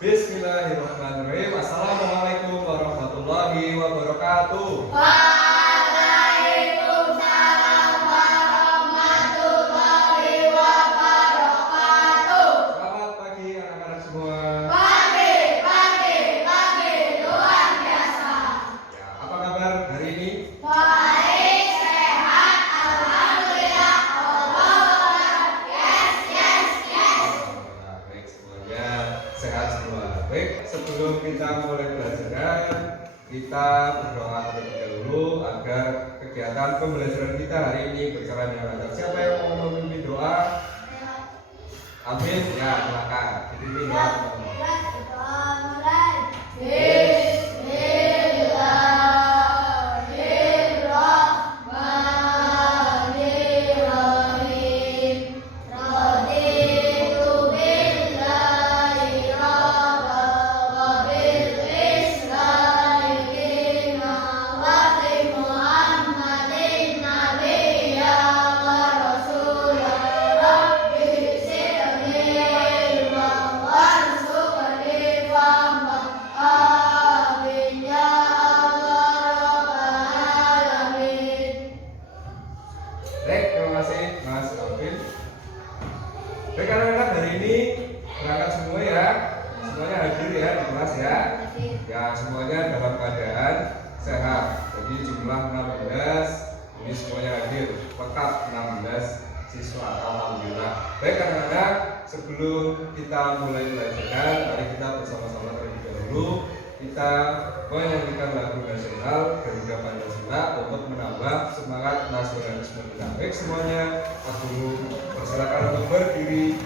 Bismillahirrahmanirrahim. Assalamualaikum warahmatullahi wabarakatuh. Waalaikumsalam warahmatullahi wabarakatuh. Selamat pagi anak-anak semua. Pagi, luar biasa. Ya, apa kabar hari ini? Baik, sehat, alhamdulillah. Allah, yes. Ya, baik semuanya sehat semua. Baik, sebelum kita mulai belajar, kita berdoa terlebih dahulu agar kegiatan pembelajaran kita hari ini berjalan dengan lancar. Siapa yang mau memimpin doa? Amin. Ya, silakan. Dipimpin doa teman-teman. Bismillahirrahmanirrahim. Raditu billahi rabban wa bil islami dinan wa bi Muhammadin nabiyya wa rasulah. Rabbi zidni ilman warzuqni fahman. Amin ya Allah rabbal alamin. Baik, terima kasih Mas Alvin. Baik anak-anak, hari ini berangkat semua ya. Semuanya hadir ya di kelas ya. Ya, semuanya dalam keadaan sehat. Jadi jumlah 16, ini semuanya hadir. Lengkap 16 siswa. Alhamdulillah. Baik anak-anak, sebelum kita mulai belajar, mari kita bersama-sama terlebih dahulu kita menyanyikan lagu nasional Garuda Pancasila untuk menambah semangat nasionalisme kita. Baik semuanya, aku persilakan untuk berdiri.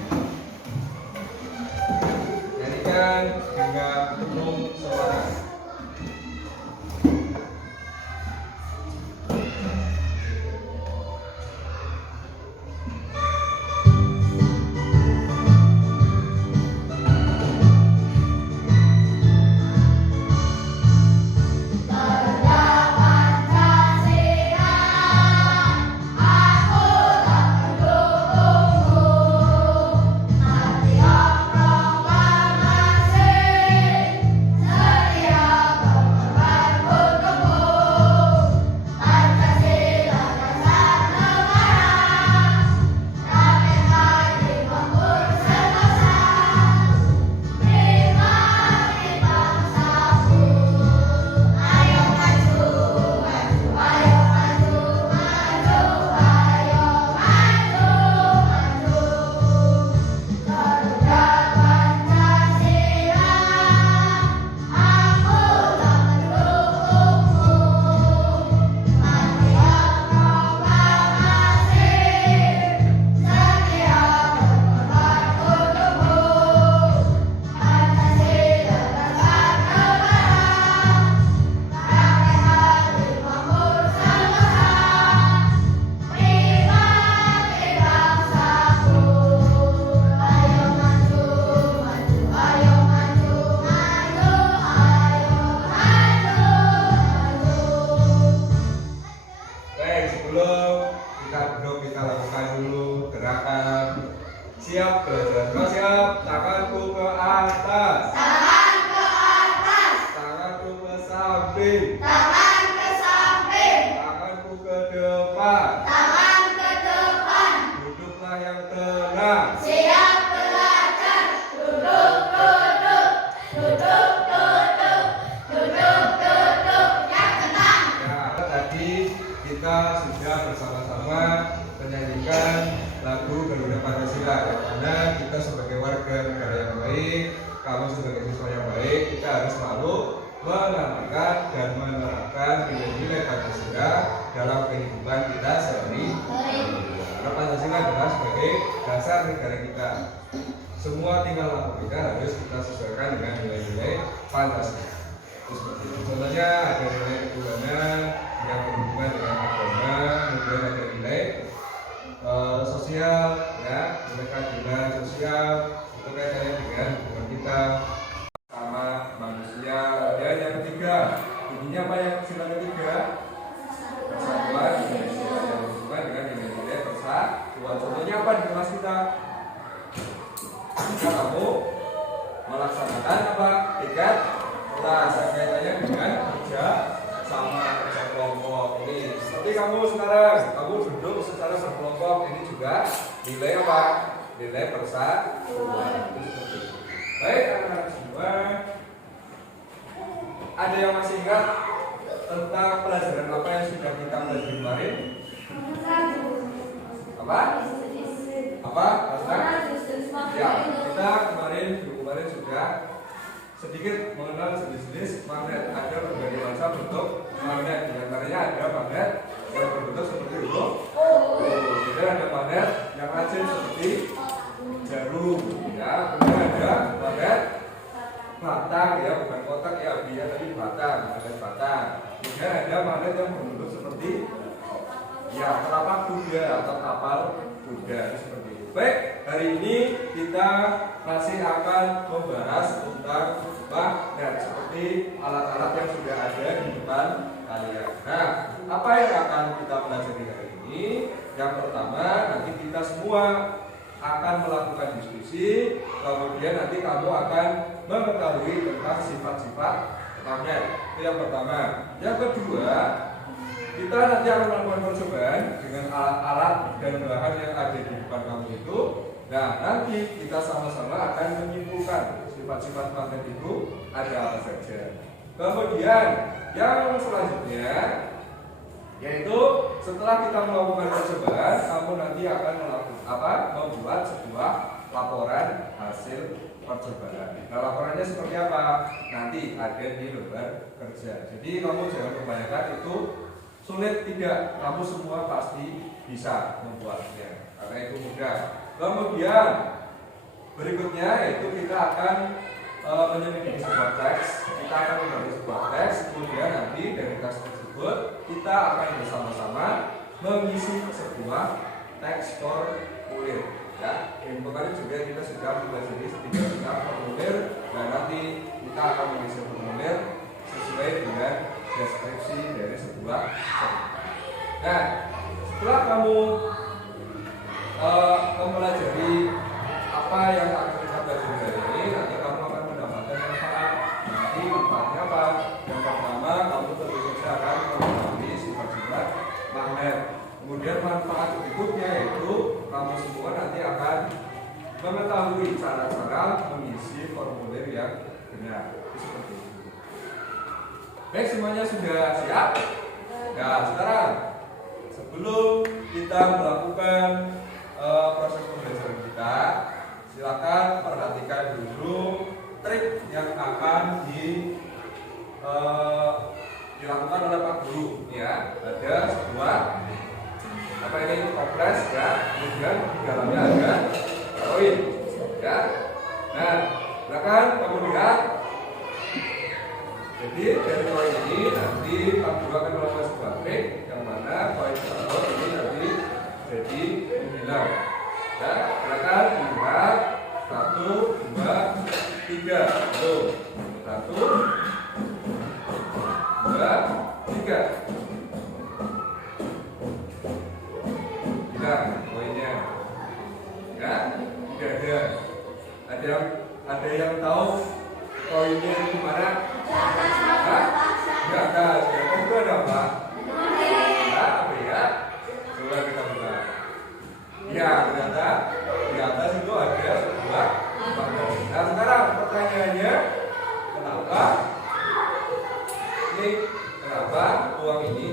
Nyanyikan dengan penuh semangat. Garuda Pancasila, aku tak mendukungmu. Setiap proklamasi, setiap pengorbanan untukmu. Pancasila dasar negara, rakyat hati makmur sentosa. Prima bangsaku, ayo maju, ayo maju, ayo maju. Garuda Pancasila, aku tak mendukungmu. Setiap proklamasi, setiap pengorbanan untukmu. Pancasila dasar negara, rakyat hati makmur sentosa. Prima bangsaku, ayo maju, ayo maju. Baik, sebelum kita duduk kita lakukan dulu gerakan siap belajar. Kau siap? Tanganku ke atas, Tangan ke atas, tanganku ke samping, tangan ke samping, tanganku ke depan. tangan ke depan. Duduklah yang tenang. Siap belajar, duduk yang tenang. Ya, tadi kita sudah bersama-sama menyanyikan lagu Garuda Pancasila, yang mana kita sebagai warga negara yang baik, kamu sebagai siswa yang baik, kita harus selalu mengamalkan dan menerapkan nilai-nilai Pancasila dalam kehidupan kita sehari-hari. Karena Pancasila adalah sebagai dasar negara kita. Semua tingkah laku kita harus kita sesuaikan dengan nilai-nilai Pancasila. Terus seperti itu. Contohnya ada nilai ketuhanan yang berhubungan dengan agama, kemudian ada nilai sosial, ya, nilai keadilan sosial, itu kaitannya dengan hubungan kita sama manusia. Dan yang ketiga, bunyinya apa yang sila ketiga? Persatuan Indonesia, yang berhubungan dengan nilai-nilai persatuan. Contohnya apa di kelas kita? Jika kamu melaksanakan apa? Tiket kelas. Kaitannya dengan kerja sama, kerja kelompok. Ini seperti kamu sekarang, kamu duduk secara berkelompok, ini juga nilai apa? Nilai persatuan. Baik anak-anak semua, ada yang masih ingat tentang pelajaran apa yang sudah kita pelajari kemarin? Apa? Apa? Ya, kita minggu kemarin sudah sedikit mengenal jenis-jenis magnet. Ada berbagai macam bentuk magnet. Di antaranya ada magnet yang berbentuk seperti huruf O. Kemudian ada magnet yang rajin seperti jarum. Ya, kemudian ada magnet batang, ya bukan kotak ya, dia tadi batang, magnet batang. Kemudian ada magnet yang berbentuk seperti ya telapak kuda atau kapal kuda seperti itu. Baik, hari ini kita masih akan membahas tentang magnet seperti alat-alat yang sudah ada di depan kalian. Nah, apa yang akan kita pelajari hari ini? Yang pertama, nanti kita semua akan melakukan diskusi, kemudian nanti kamu akan mengetahui tentang sifat-sifat magnet. Itu yang pertama. Yang kedua, kita nanti akan melakukan percobaan dengan alat-alat dan bahan yang ada di depan kamu itu. Nah, nanti kita sama-sama akan menyimpulkan sifat-sifat magnet itu ada apa saja. Kemudian yang selanjutnya yaitu setelah kita melakukan percobaan, kamu nanti akan membuat sebuah laporan hasil percobaan. Nah, laporannya seperti apa? Nanti ada di lembar kerja. Jadi kamu jangan kebanyakan itu sulit, tidak, kamu semua pasti bisa membuatnya karena itu mudah. Kemudian berikutnya yaitu kita akan menyelidiki sebuah teks. Kita akan membaca sebuah teks, kemudian nanti dari teks tersebut kita akan bersama-sama mengisi sebuah teks formulir. Ya, yang kemarin juga kita sudah mempelajari sedikit tentang formulir, dan nanti kita akan mengisi formulir sesuai dengan deskripsi dari sebuah cerita. Nah, setelah kamu mempelajari apa yang akan kita pelajari hari ini, nanti kamu akan mendapatkan manfaat. Nanti manfaatnya apa? Yang pertama, kamu tentu saja akan mengetahui sifat-sifat magnet. Kemudian manfaat berikutnya yaitu kamu semua nanti akan mengetahui cara-cara mengisi formulir yang benar. Seperti itu. Baik, semuanya sudah siap? Nah, sekarang sebelum kita melakukan proses pembelajaran kita, silakan perhatikan dulu trik yang akan dilakukan oleh Pak Guru. Ya, ada sebuah apa ini toples ya, kemudian di dalamnya ada koin. Ya, nah, silakan kamu lihat. Jadi dari koin ini nanti Pak Guru akan melakukan sebuah trik yang mana koin tersebut ini nanti jadi bilang. Ya, silakan lihat 1, 2, 3. Tuh. 1, 2, 3. Bilang koinnya. Ya, tidak ada. Ada yang tahu koinnya di mana? Di atas. Itu ada apa? Ya, apa ya? Coba kita buka. Ya, ternyata di atas itu ada sebuah magnet. Nah, sekarang pertanyaannya, kenapa uang ini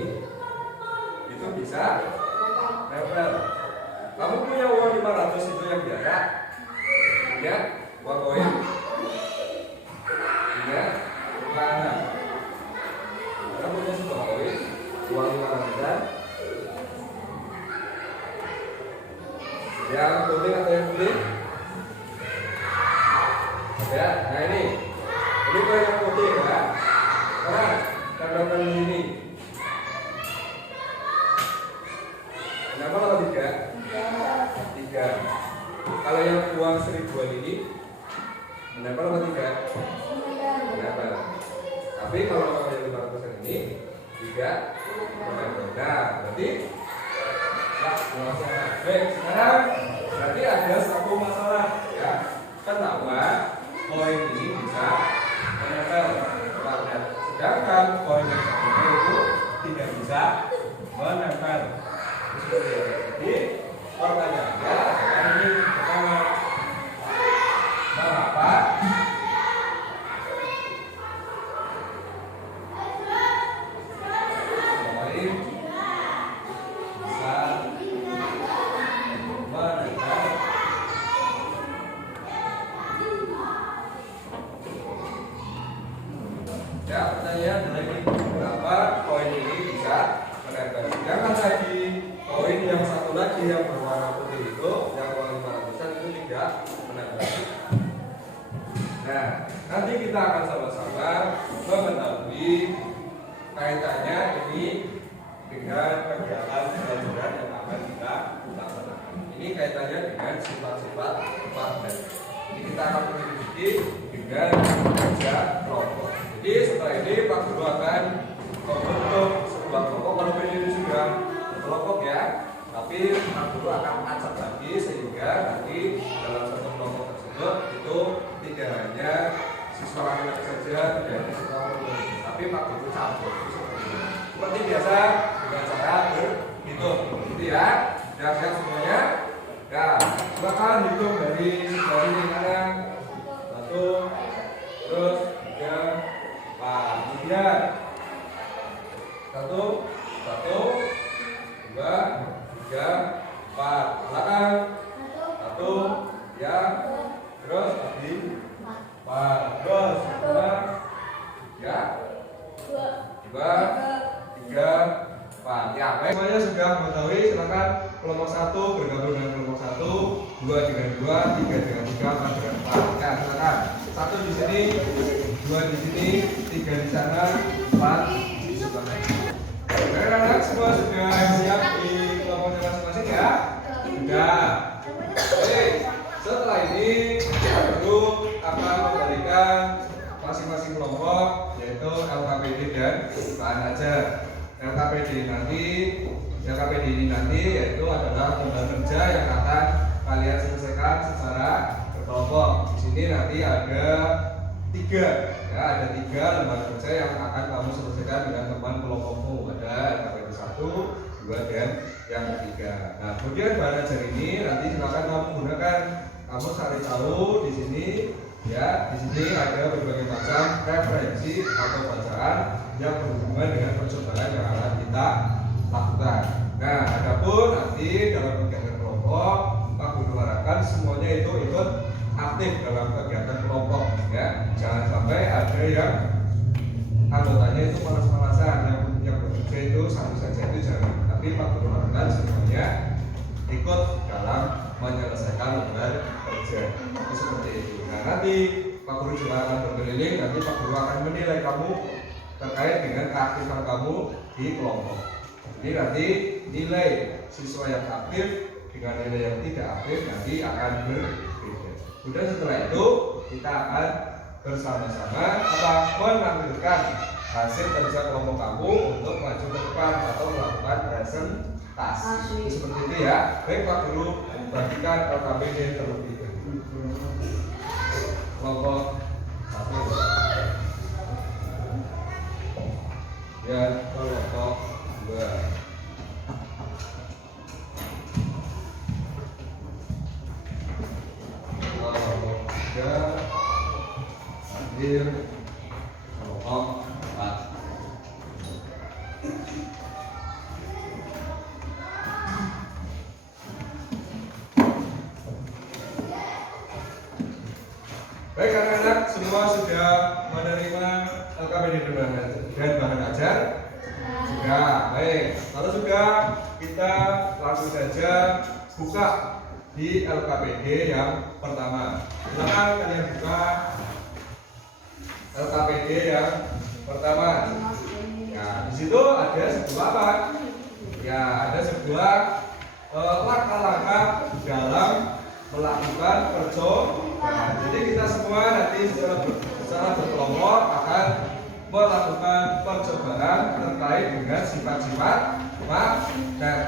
itu bisa nempel? Kamu punya uang 500 itu yang biasa? Ya, uang koin. Ya, mana? Kamu punya sebuah koin, uang 500-an. Yang putih atau yang putih? Ya, nah ini koin yang putih ya. Sekarang tanda ini. Kenapa kalau 3? 3. Kalau yang uang 1000-an ini, menempel apa 3? Menempel. Tapi kalau yang 500-an ini 3 menempel. Nah, berarti baik, sekarang berarti ada satu masalah ya. Kenapa koin menanggapi. Nah, nanti kita akan sama-sama mengetahui kaitannya ini dengan kegiatan pelajaran yang akan kita laksanakan. Ini kaitannya dengan sifat-sifat magnet. Ini kita akan mengikuti dengan kerja kelompok. Jadi setelah ini Pak Guru akan membentuk sebuah kelompok. Kalau ini sudah kelompok ya, tapi Pak Guru akan acak lagi sehingga nanti dalam satu kelompok tersebut itu tidak hanya siswa laki-laki saja, tidak hanya siswa perempuan, tapi Pak Guru campur. Seperti biasa dengan cara berhitung, gitu ya. Sudah siap semuanya? Ya, silakan hitung dari ini kanan. 1, terus 3, 4, kemudian 1, 2, 3, 4. Silakan. 1, ya. Terus lagi 4. Terus 2, ya. 2, 3, 4. Ya, baik. Semuanya sudah mengetahui. Silakan kelompok 1 bergabung dengan kelompok 1, 2 dengan 2, 3 dengan 3, 4 dengan 4. Ya, silakan. 1 di sini, 2 di sini, 3 di sana, 4 di sebelah. Anak-anak semua sudah siap di kelompoknya masing-masing ya? Sudah. Oke, setelah ini Guru akan memberikan masing-masing kelompok yaitu LKPD dan bahan ajar. LKPD ini nanti yaitu adalah tugas kerja yang akan kalian selesaikan secara berkelompok. Di sini nanti ada 3, ya, ada 3 lembar kerja yang akan kamu selesaikan dengan teman kelompokmu. Ada LKPD 1, 2 dan yang ketiga. Nah, kemudian bahan ajar ini nanti silakan kamu gunakan. Kamu cari tahu di sini, ya, di sini ada berbagai macam referensi atau bacaan yang berhubungan dengan percobaan yang akan kita lakukan. Nah, adapun nanti dalam kegiatan kelompok, Pak Guru harapkan semuanya itu ikut aktif dalam kegiatan kelompok, ya. Jangan sampai ada yang anggotanya itu malas-malasan, yang bekerja itu satu saja, itu jangan. Tapi Pak Guru harapkan semuanya ikut dalam menyelesaikan lembar kerja. Itu seperti itu. Nah, nanti Pak Guru juga akan berkeliling. Nanti Pak Guru akan menilai kamu terkait dengan keaktifan kamu di kelompok. Jadi nanti nilai siswa yang aktif dengan nilai yang tidak aktif nanti akan berbeda. Kemudian setelah itu kita akan bersama-sama menampilkan hasil kerja kelompok kamu untuk maju ke depan atau melakukan presentasi. Seperti itu ya. Baik Pak Guru, bagikan LKPD terlebih dahulu. Kelompok 1 dan kelompok 2. Kelompok 3 hadir kelompok 4. Baik anak-anak, semua sudah menerima LKPD dan bahan ajar? Sudah, baik. Kalau sudah, kita langsung saja buka di LKPD yang pertama. Silakan kalian buka LKPD yang pertama. Ya, di situ ada sebuah apa? Ya, ada sebuah langkah-langkah dalam melakukan percobaan. Jadi kita semua nanti secara berkelompok akan melakukan percobaan terkait dengan sifat-sifat magnet.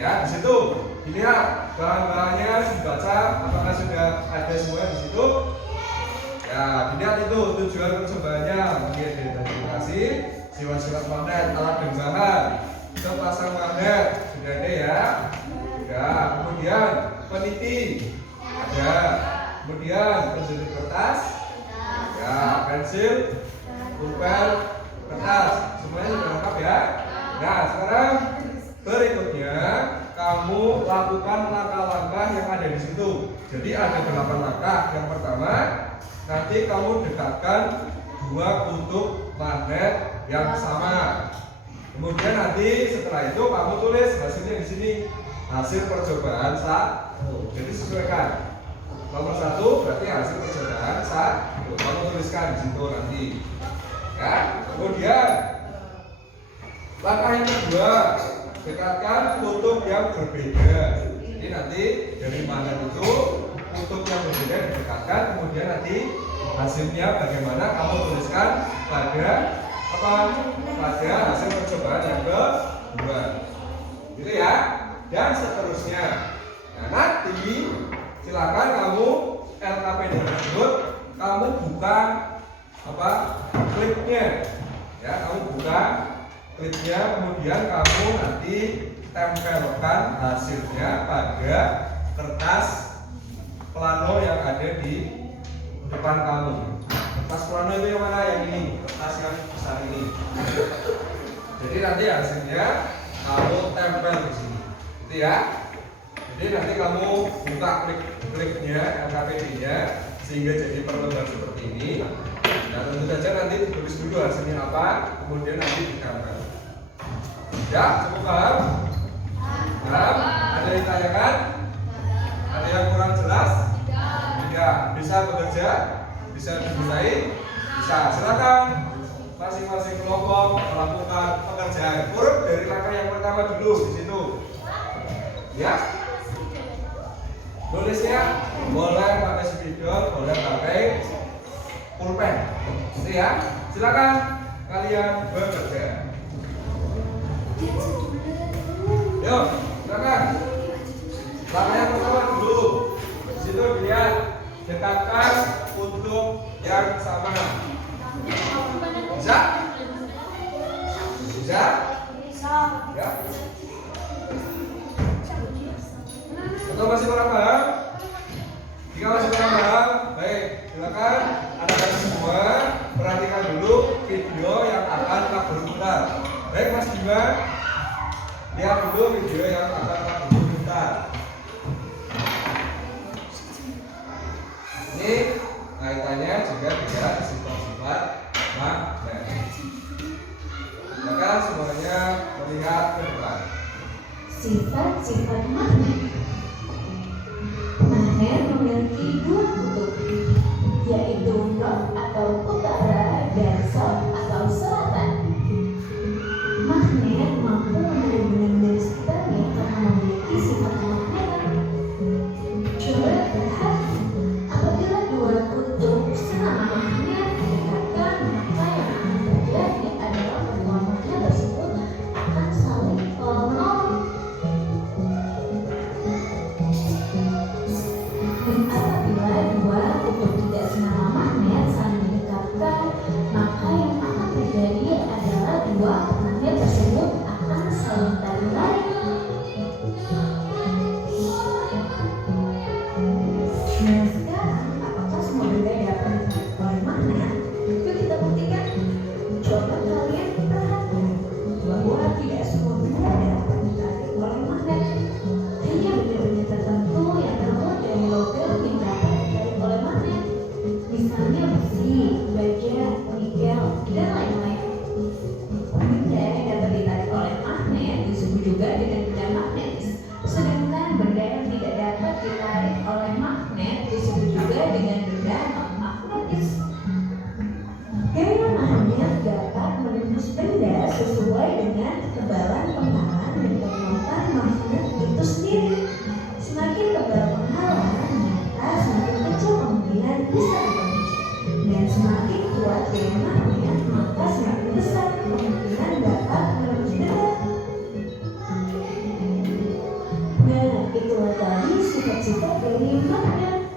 Ya, di situ dilihat bahan-bahannya dibaca, apakah sudah ada semua di situ? Ya, dilihat itu tujuan percobaannya, mengidentifikasi sifat-sifat magnet, alat dan bahan, sepasang magnet, sudah ada ya? Sudah. Kemudian peniti ada, kemudian penjepit kertas, ya, pensil, pulpen, kertas, semuanya sudah lengkap ya. Nah, sekarang berikutnya kamu lakukan langkah-langkah yang ada di situ. Jadi ada 8 langkah. Yang pertama, nanti kamu dekatkan 2 kutub magnet yang sama. Kemudian nanti setelah itu kamu tulis hasilnya di sini. Hasil percobaan 1. Jadi sesuaikan. nomor 1 berarti hasil percobaan satu. Kamu tuliskan di situ nanti. Ya. Kemudian langkah yang kedua, dekatkan kutub yang berbeda. Jadi nanti dari magnet itu kutub yang berbeda didekatkan, kemudian nanti hasilnya bagaimana kamu tuliskan pada apa? Pada hasil percobaan yang kedua. Gitu ya. Dan seterusnya. Nah, nanti silakan kamu LKPD tersebut kamu buka apa? Klipnya. Ya, kamu buka klipnya, kemudian kamu nanti tempelkan hasilnya pada kertas plano yang ada di depan kamu. Kertas plano itu yang mana? Yang ini, kertas yang besar ini. Jadi nanti hasilnya kamu tempel di sini, gitu ya. Jadi nanti kamu buka klipnya, LKPD-nya, sehingga jadi perlembar seperti ini. Nah, tentu saja nanti ditulis dulu hasilnya apa, kemudian nanti ditempel. Ya, cukup paham? Paham? Ada yang ditanyakan? Ada yang kurang jelas? Tidak. Bisa bekerja? Bisa diselesai? Bisa. Silakan masing-masing kelompok melakukan pekerjaan. Urut dari langkah yang pertama dulu di situ. Ya. Nulisnya boleh pakai spidol, boleh pakai pulpen. Gitu ya. Silakan kalian bekerja. Yuk, silakan. Langkah yang pertama dulu. Di situ lihat, dekatkan kutub yang sama. Bisa? Bisa? Ya. Atau masih kurang paham? Jika masih kurang paham, baik, silakan anak-anak semua perhatikan dulu video yang akan kita berputar. Baik Mas Bima, lihat dulu video yang akan kita berputar. Ini kaitannya juga dengan sifat-sifat magnet. Maka semuanya melihat ke depan. Sifat-sifat magnet. Magnet memiliki dua kutub, yaitu north atau utara dan south atau selatan. Magnet mampu menarik benang dari sekitarnya karena memiliki sifat magnetik. Coba perhati, apabila dua kutub sama magnet didekatkan, maka yang akan terjadi adalah kedua magnet tersebut akan saling tolong-menolong. Dan apabila dua kutub tidak senama magnet saling mendekatkan, maka yang akan terjadi adalah dua magnet tersebut akan saling tarik-tarik. Nah, sekarang apakah semua benda dapat ditarik oleh magnet? Yuk kita buktikan. Coba kalian perhatikan bahwa tidak semua benda dapat ditarik oleh magnet. Hanya benda-benda tertentu yang terbuat dari logam yang dapat ditarik oleh magnet. Misalnya besi, baja, nikel, dan lain-lain. Benda yang dapat ditarik oleh magnet disebut juga dengan benda magnetis. Sedangkan benda yang tidak dapat ditarik oleh magnet disebut juga dengan benda non-magnetis. Gaya magnet dapat menembus benda sesuai dengan ketebalan penghalang dan kekuatan magnet itu sendiri. Semakin tebal penghalang, maka semakin kecil kemungkinan bisa ditembus. Dan semakin kuat gaya magnet, maka semakin besar kemungkinan dapat menembus benda. Nah, itulah tadi sifat-sifat dari magnet.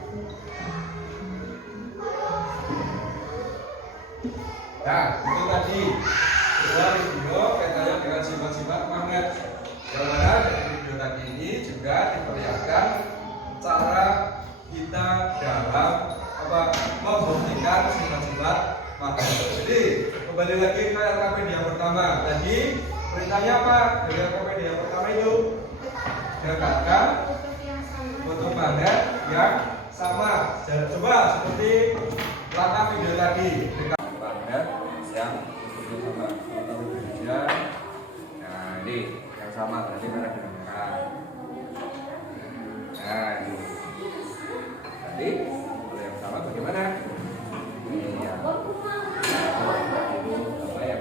Nah, itu tadi sebuah video kaitannya dengan sifat-sifat magnet. Yang mana dari video tadi ini juga diperlihatkan cara kita dalam membuktikan sifat-sifat magnet. Jadi kembali lagi ke LKPD yang pertama. Tadi perintahnya apa? Dari LKPD yang pertama itu dekatkan kutub magnet yang sama. Coba seperti langkah video tadi. Magnet yang kutubnya sama. Kutub videonya. Nah ini yang sama tadi merah dan merah. Nah ini. Tadi Jadi kalau yang sama bagaimana? Iya. Apa yang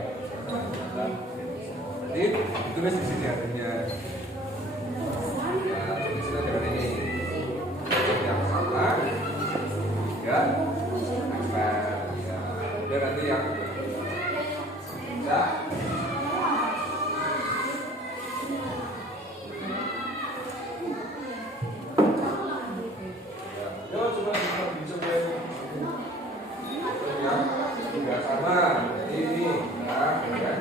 jadi tulis di sini artinya. Ya, tulis dengan ini. Yang sama, ya, nempel. Ya, udah nanti yang bisa. Juga sama, jadi ini nah, ya.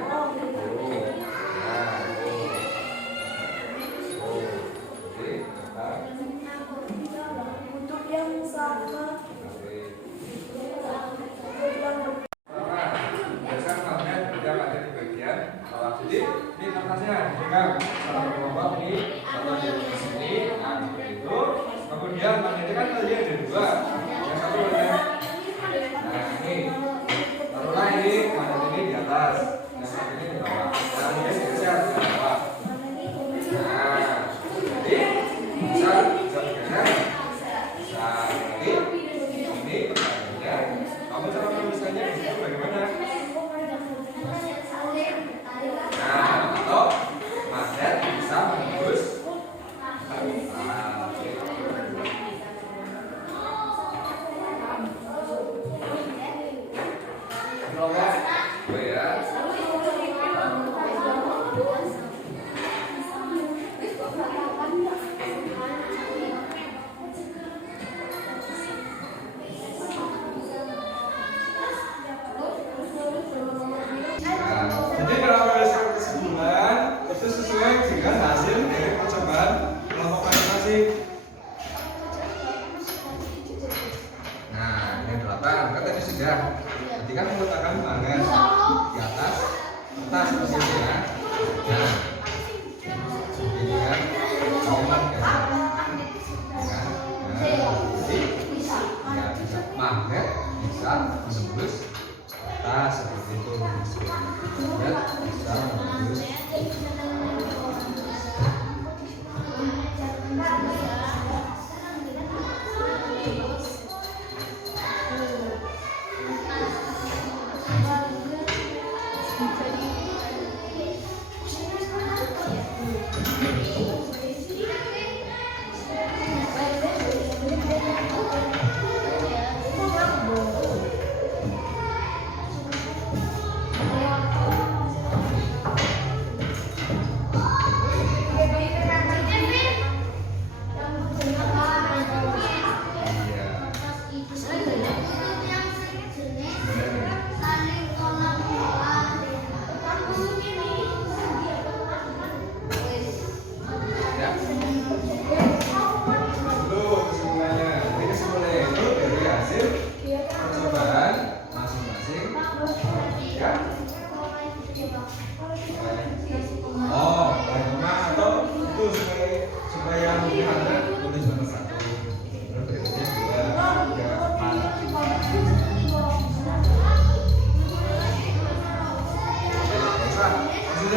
Untuk yang sama Biasanya magnet tidak ada di bagian bawah. Jadi ini kertasnya dipegang secara berkelompok ini, atau di sini, nah itu. Kemudian magnetnya kan tadi ada dua, yang satu ada. Nah ini, taruhlah ini magnet ini di atas, yang satu ini di bawah. Nah ini geser ke bawah. Nah, jadi bisa bergeser, bisa ini pertanyaannya. Kamu cara menuliskannya di situ bagaimana? Nah, atau magnet bisa menembus. Jadi kalau menuliskan kesimpulan itu sesuai dengan hasil dari percobaan kelompok masing-masing. Nah, yang 8 kan tadi sudah. Jadi kan meletakkan magnet di atas kertas seperti ini ya. Nah, ini kan kompak ya. Jadi ya bisa magnet bisa menembus kertas seperti itu. Magnet bisa menembus.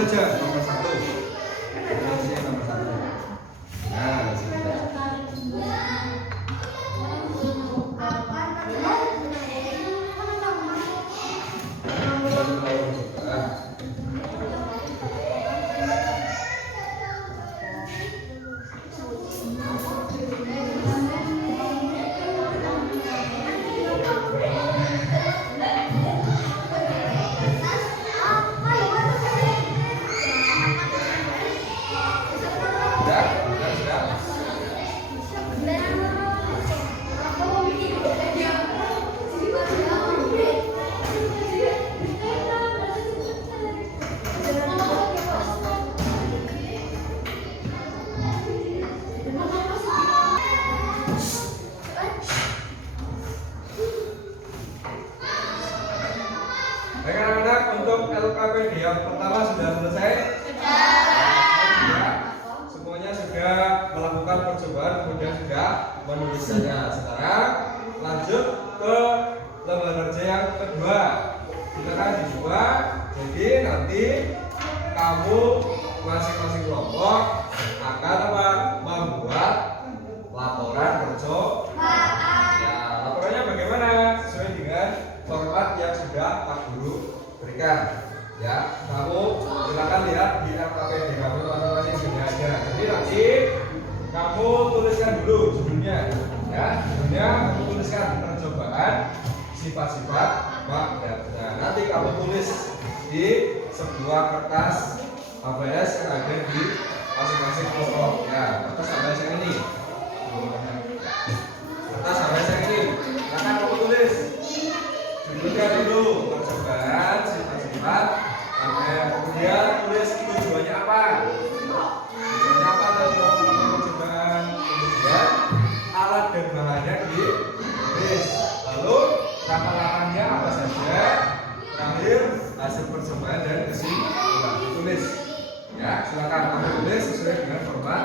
Saja nomor 1. Ini nomor 1. Nah, di sini saja. Baik anak-anak, untuk LKPD yang pertama sudah selesai? Sudah. Semuanya sudah melakukan percobaan, kemudian sudah menuliskannya. Sekarang lanjut ke lembar kerja yang kedua. Kita kan dibuat, jadi nanti kamu masing-masing kelompok akan membuat laporan percobaan. sudah Pak Guru berikan. Ya, kamu silakan lihat di LKPD kamu masing-masing sudah ada. Jadi nanti kamu tuliskan dulu judulnya. Ya, judulnya kamu tuliskan percobaan sifat-sifat makna. Nanti kamu tulis di sebuah kertas ABS yang ada di masing-masing kelompok. Ya, kertas ABS yang ini. Kertas ABS yang ini. Silakan kamu tulis judulnya dulu, percobaan sifat-sifat makna. Kemudian tulis tujuannya apa. Tujuannya apa tadi percobaan. Kemudian alat dan bahannya ditulis. Lalu langkah-langkahnya apa saja. Terakhir hasil percobaan dan kesimpulan ditulis. Ya, silakan kamu tulis sesuai dengan format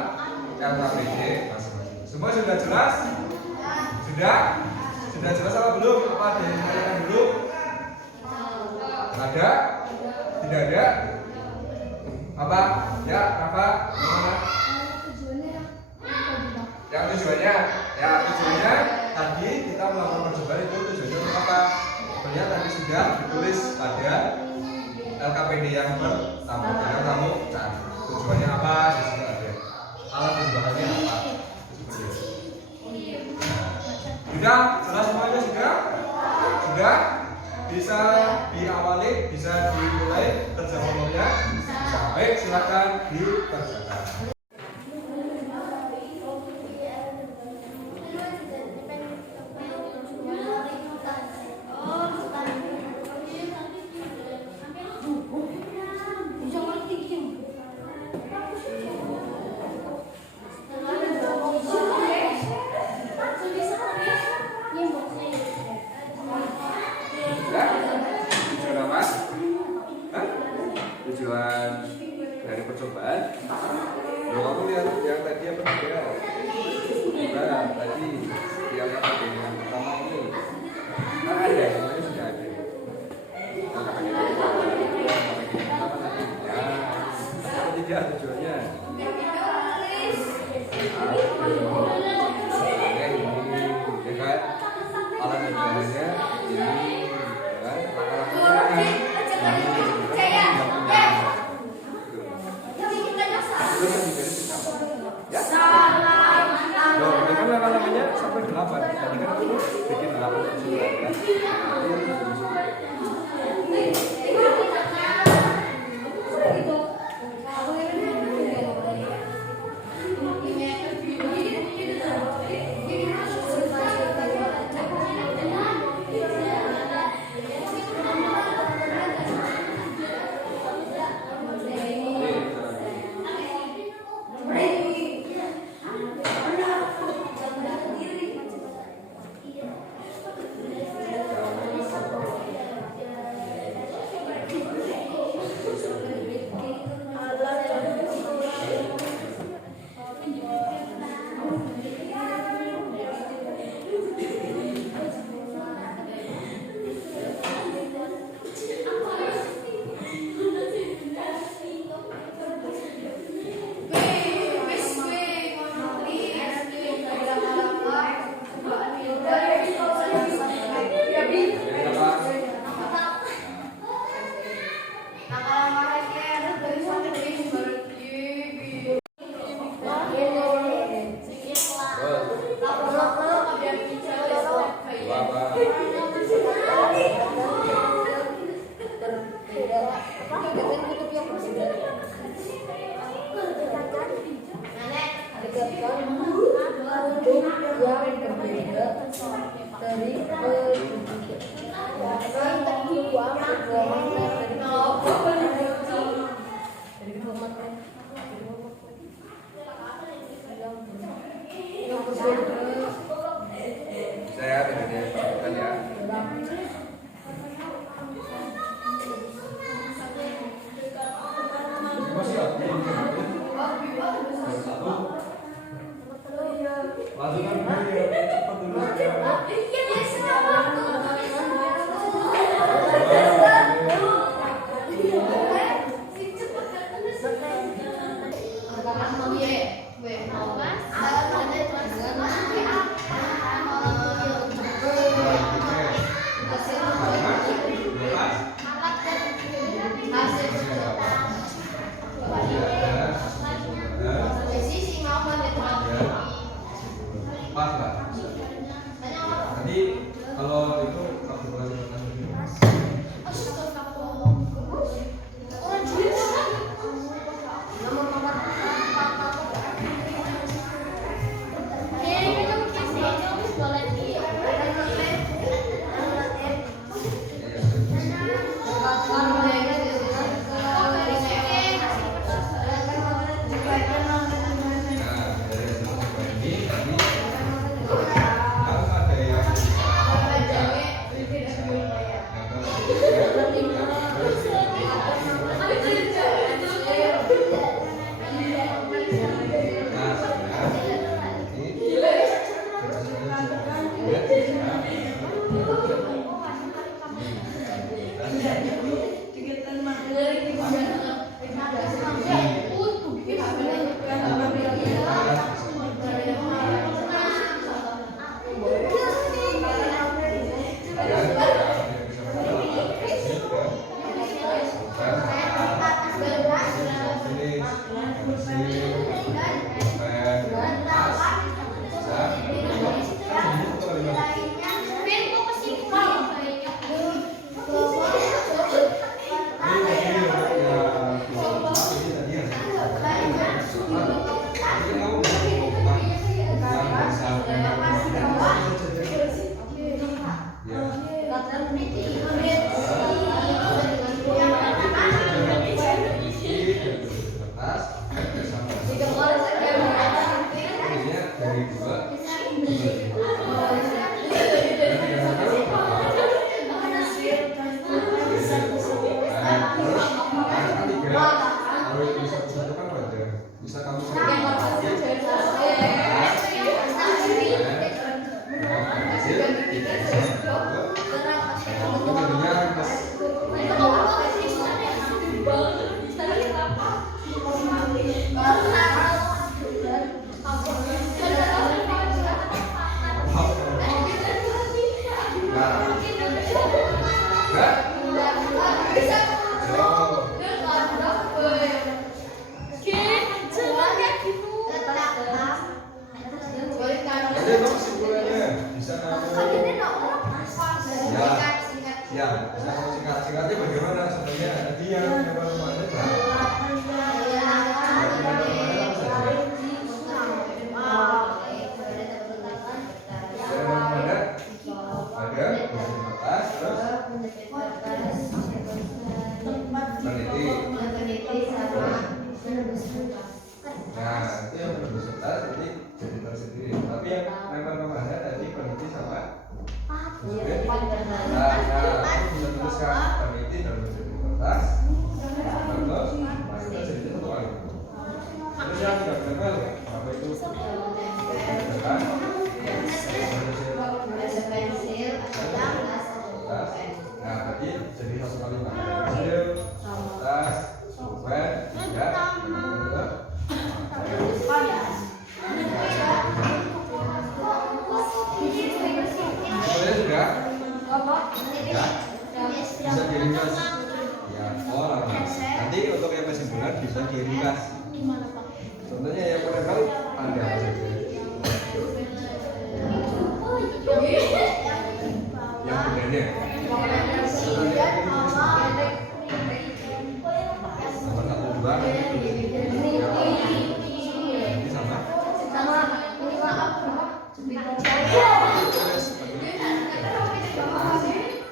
LKPD masing-masing. Semua sudah jelas? Sudah? Sudah jelas apa belum? Apa ada yang ditanyakan dulu? Ada? Tidak ada? Apa? Ya, apa? Gimana? Yang tujuannya? Ya, tujuannya tadi kita melakukan percobaan itu tujuannya untuk apa? Sebenarnya tadi sudah ditulis pada LKPD yang pertama. Yang kamu cari tujuannya apa? Di situ ada. Alat dan bahannya apa? Sudah jelas semuanya sudah? Sudah? Bisa diawali, bisa dimulai kerja kelompoknya. Baik, silakan dikerjakan. Tujuan dari percobaan. Loh, kamu lihat yang tadi apa tidak? Nah, tadi yang pertama ini kan ada, semuanya sudah ada. LKPD yang pertama tadi. Ya, apa tidak tujuannya? Ya kan? Alat dan bahannya ini, ya kan? Namanya sampai 8. Tadi kan aku bikin 8 surat kan. Saya tidak diperlukan ya. Lanjutkan dulu ya, cepat dulu ya. Bisa kamu singkatnya bagaimana sebenarnya tadi yang kemarin nah itu yang berserta jadi tersendiri, tapi yang memang kemana tadi peneliti sama nah bisa tuliskan peneliti dan menjadi kertas terus kita jadi satu kali terus yang tidak benar apa itu kan nah tadi jadi satu kali pensil kertas pulpen tidak bisa diringkas ya, nanti untuk yang kesimpulan bisa diringkas. Contohnya yang model ada apa saja? Yang bedanya nomor 1, 2 ini sama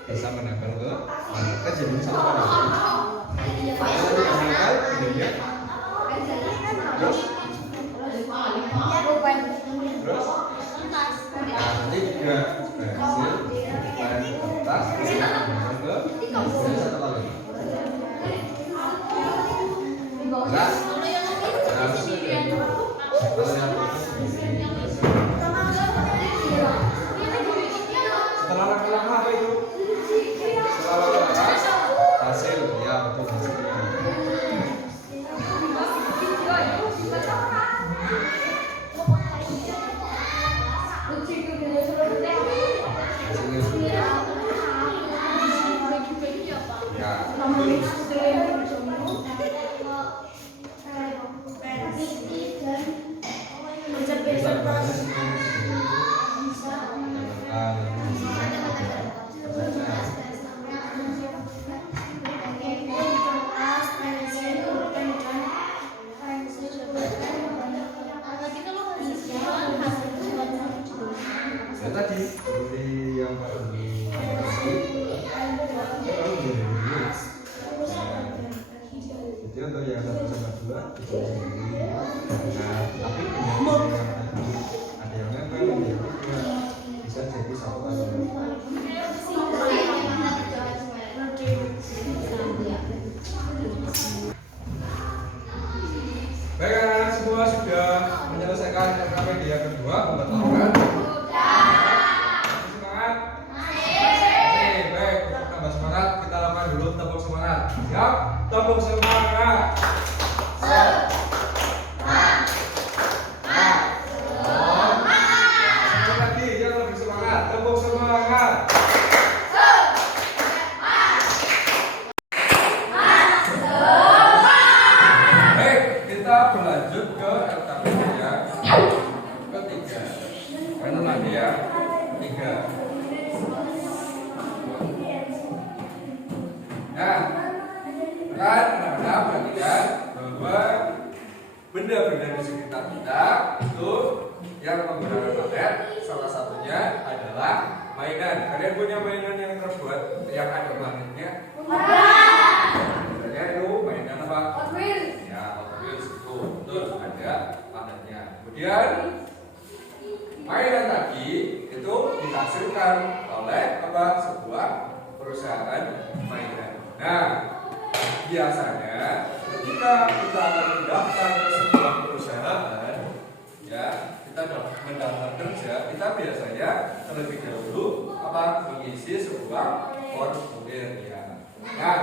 bisa menempel ke kita jadi satu kali. Kalau tidak menempel, kemudian terus nah nanti juga hasil pen kertas menempel ke jadi satu kali. Jelas? Harus kalau yang setelah lama-lama apa itu? Hasil, ya betul hasil. Ya tadi seperti yang jadi untuk yang 1 sama 2 itu sendiri. Nah, tapi ada yang nempel, ada yang tidak, bisa jadi satu kali. Baik, anak-anak semua sudah menyelesaikan RKP dia kedua, pengetahuan. yang ketiga. Nah, kan anak-anak perhatikan bahwa benda-benda di sekitar kita itu yang menggunakan magnet salah satunya adalah mainan. Kalian punya mainan yang terbuat yang ada magnetnya? Sebenarnya itu mainan apa? Hot Wheels. Ya, Hot Wheels itu betul ada magnetnya. Kemudian mainan tadi itu dihasilkan oleh apa? Sebuah perusahaan mainan. Nah, biasanya ketika kita akan mendaftar ke sebuah perusahaan, ya kita mendaftar kerja, kita biasanya terlebih dahulu apa mengisi sebuah formulir ya. Nah,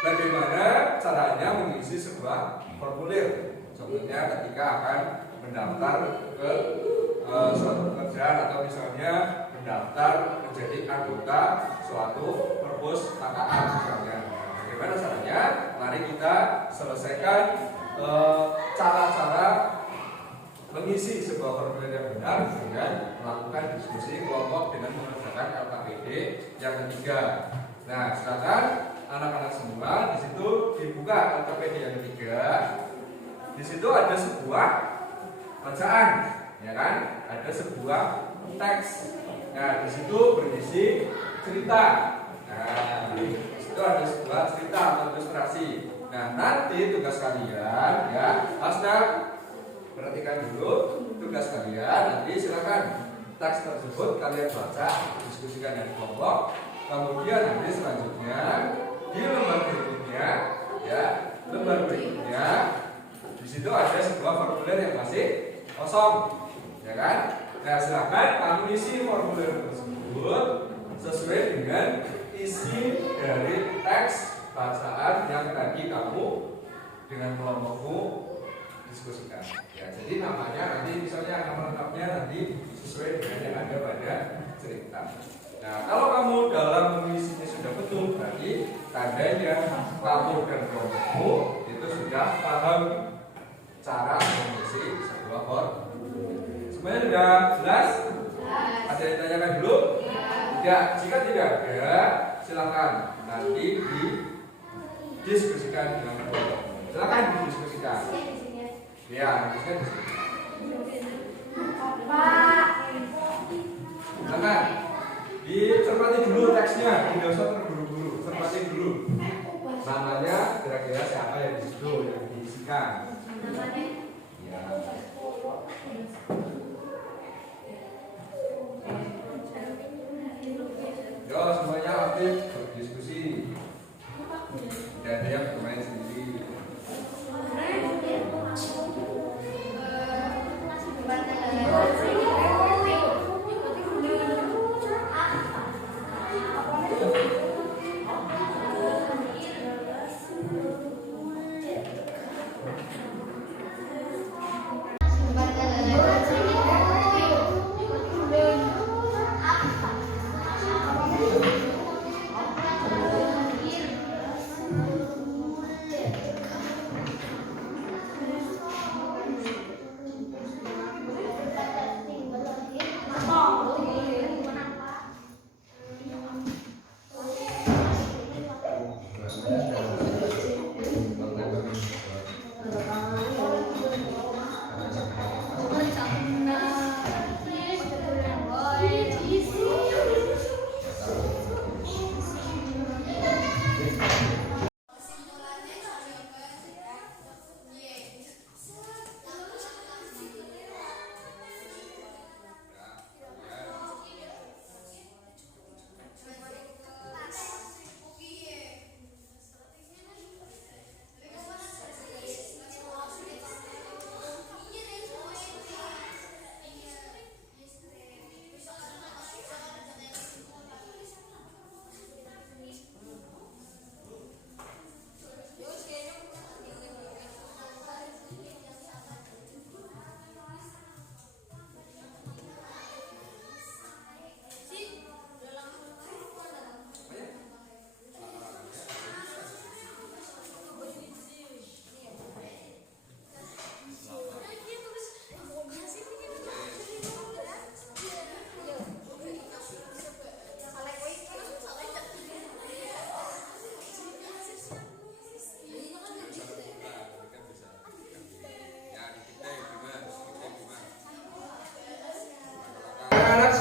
bagaimana caranya mengisi sebuah formulir? Contohnya ketika akan mendaftar ke suatu pekerjaan atau misalnya mendaftar menjadi anggota suatu perpustakaan misalnya. Bagaimana caranya? Mari kita selesaikan cara-cara mengisi sebuah formulir yang benar dengan melakukan diskusi kelompok dengan mengerjakan LKPD yang ketiga. Nah, silakan anak-anak semua di situ dibuka LKPD yang ketiga. Di situ ada sebuah bacaan, ya kan? Ada sebuah teks. Nah, di situ berisi cerita. Nah, di situ ada sebuah cerita atau ilustrasi. Nah, nanti tugas kalian ya, Asna perhatikan dulu tugas kalian. Nanti silakan teks tersebut kalian baca, diskusikan dengan kelompok. Kemudian nanti selanjutnya di lembar berikutnya, ya, lembar berikutnya di situ ada sebuah formulir yang masih kosong, ya kan? Nah, silakan kamu isi formulir tersebut sesuai dengan isi dari teks bacaan yang tadi kamu dengan kelompokmu diskusikan. Ya, jadi namanya nanti misalnya nama lengkapnya nanti sesuai dengan yang ada pada cerita. Nah, kalau kamu dalam mengisinya sudah betul, berarti tandanya kamu dan kelompokmu itu sudah paham cara mengisi sebuah formulir. Semuanya sudah jelas? Ada yang ditanyakan dulu? Tidak. Jika tidak ada, silakan nanti didiskusikan dengan kelompok. Silakan didiskusikan. Ya, didiskusikan. Silakan. Dicermati dulu teksnya, tidak usah terburu-buru. Cermati dulu. Namanya kira-kira siapa yang di situ yang diisikan. Ya. Yo, semuanya aktif berdiskusi. Tidak ada yang bermain sendiri.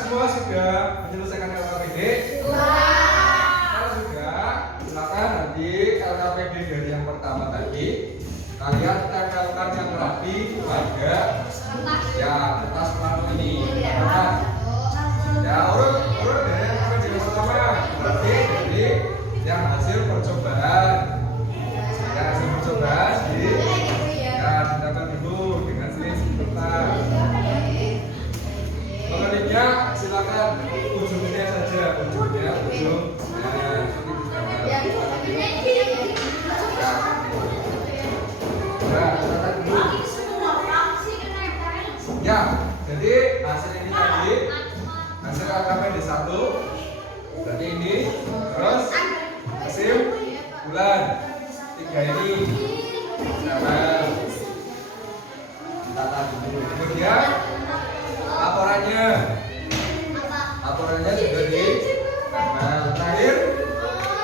semua sudah menyelesaikan LKPD? Kalau sudah, silakan nanti LKPD dari yang pertama tadi kalian tempelkan yang rapi pada ya kertas plano ini. Ya urut dari yang LKPD yang pertama berarti dari yang hasil percobaan. Ya hasil percobaan ditempel dulu dengan selisih kertas. Pengeniknya silakan ujungnya saja, ujungnya ujung. Ya, jadi hasil ini tadi hasil LKPD 1 berarti ini terus hasil bulan 3 ini tata dulu. Kemudian laporannya juga di terakhir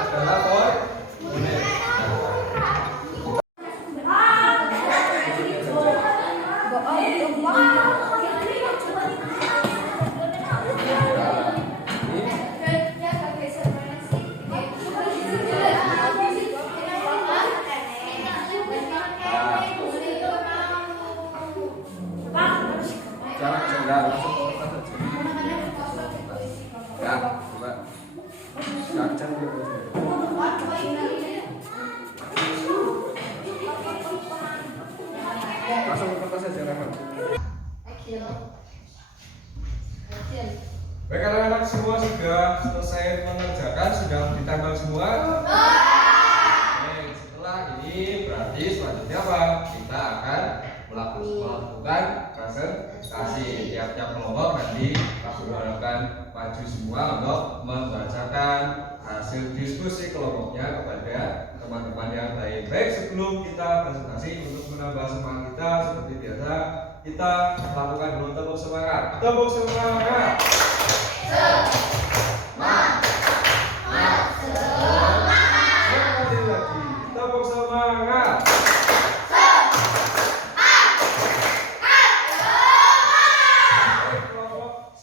adalah formulir. Jangan langsung ya, coba kaca langsung ke kertas saja Revan. Baik, kalau anak semua sudah selesai mengerjakan, sudah ditambal semua. Setelah ini berarti selanjutnya apa? Kita akan melakukan presentasi. Tiap-tiap kelompok nanti aku harapkan maju semua untuk membacakan hasil diskusi kelompoknya kepada teman-teman yang lain. Baik, sebelum kita presentasi untuk menambah semangat kita seperti biasa, kita lakukan dulu tepuk semangat. Tepuk semangat. Sekali lagi, tepuk semangat.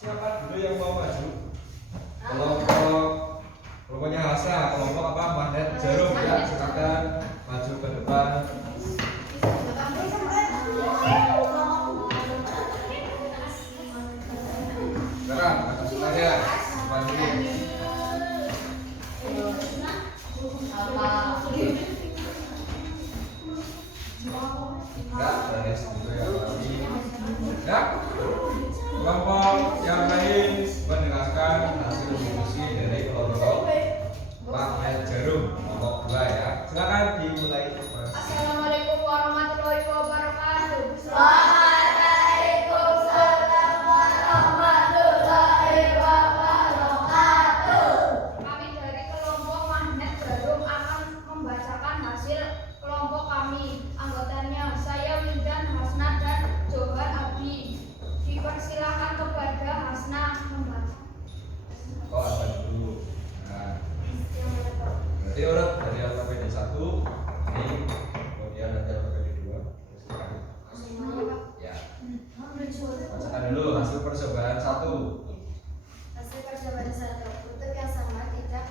Siapa dulu yang mau maju? Kelompoknya Hasa, kelompok apa? Magnet Jarum ya, silakan maju ke depan. Sekarang semuanya bantu. Ya, dari dulu ya kami. Ya, kelompok yang lain mendengarkan hasil diskusi dari kelompok Magnet Jarum kelompok 2 ya. Silakan dimulai Mas. Assalamualaikum warahmatullahi wabarakatuh. Waalaikumsalam warahmatullahi wabarakatuh. Kami dari kelompok Magnet Jarum akan membacakan hasil kelompok kami. Anggotanya saya Wildan, Hasna dan Johan Abdi. Dipersilakan kepada Hasna membaca. Oh, apa dulu? Nah, berarti urut dari LKPD 1 ini, kemudian nanti LKPD 2. Ya. Bacakan dulu hasil percobaan 1. Hasil percobaan 1, kutub yang sama tidak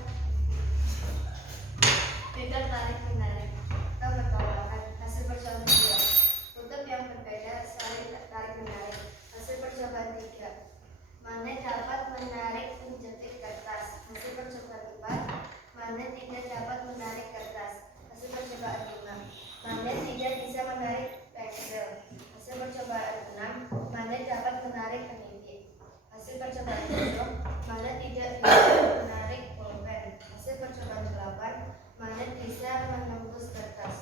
tarik menarik atau bertolak. Hasil percobaan 2, kutub yang berbeda saling tarik menarik. Hasil percobaan 3, magnet dapat menarik menjepit kertas. Hasil percobaan 4, magnet tidak dapat menarik kertas. Hasil percobaan 5, magnet tidak bisa menarik pensil. Hasil percobaan 6, magnet dapat menarik peniti. Hasil percobaan 7, magnet tidak bisa menarik pulpen. Hasil percobaan 8, magnet bisa menembus kertas.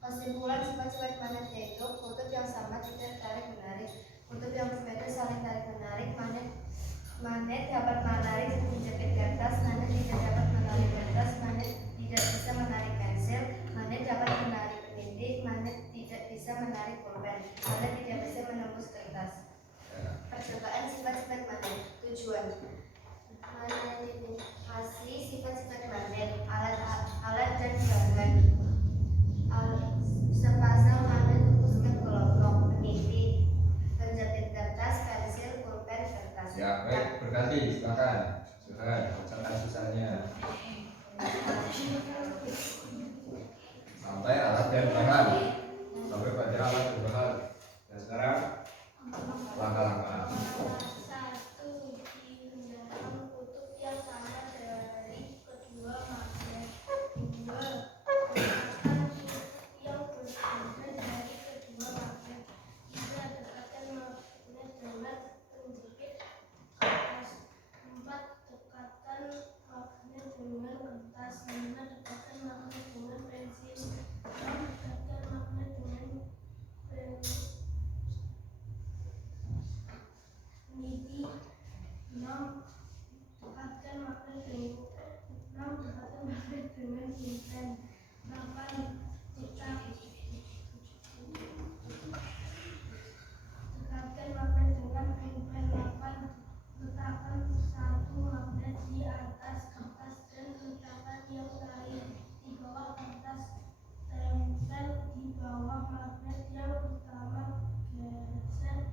Kesimpulan sifat-sifat magnet yaitu kutub yang sama tidak tarik menarik, kutub yang berbeda saling tarik menarik. Magnet dapat menarik menjepit kertas, magnet tidak dapat menarik kertas, magnet tidak bisa menarik pensil, magnet dapat menarik peniti, magnet tidak bisa menarik pulpen, magnet tidak bisa menembus kertas. Percobaan sifat-sifat magnet. Tujuan mengidentifikasi sifat-sifat magnet, alat dan bahan. Sepasang magnet khususkan kelompok peniti, penjepit kertas, pensil, pulpen, kertas. Ya, baik. berganti, silakan. Silakan, bacakan sisanya. Sampai alat dan bahan. Sampai pada alat dan bahan. Dan sekarang langkah-langkah. Satu, digunakan kutub yang sama dari kedua magnet. Dua, gunakan kutub yang berbeda dari kedua magnet. Tiga, dekatkan magnet dengan penjepit kertas. Empat, dekatkan magnet dengan kertas. Lima, dekatkan magnet dengan pensil. Enam, dekatkan magnet dengan peniti. Enam, dekatkan magnet dengan pulpen. 8, dekatkan magnet dengan pulpen. 8, letakkan satu magnet di atas kertas dan letakkan yang lain di bawah kertas. Tempel di bawah magnet yang utama, menggeser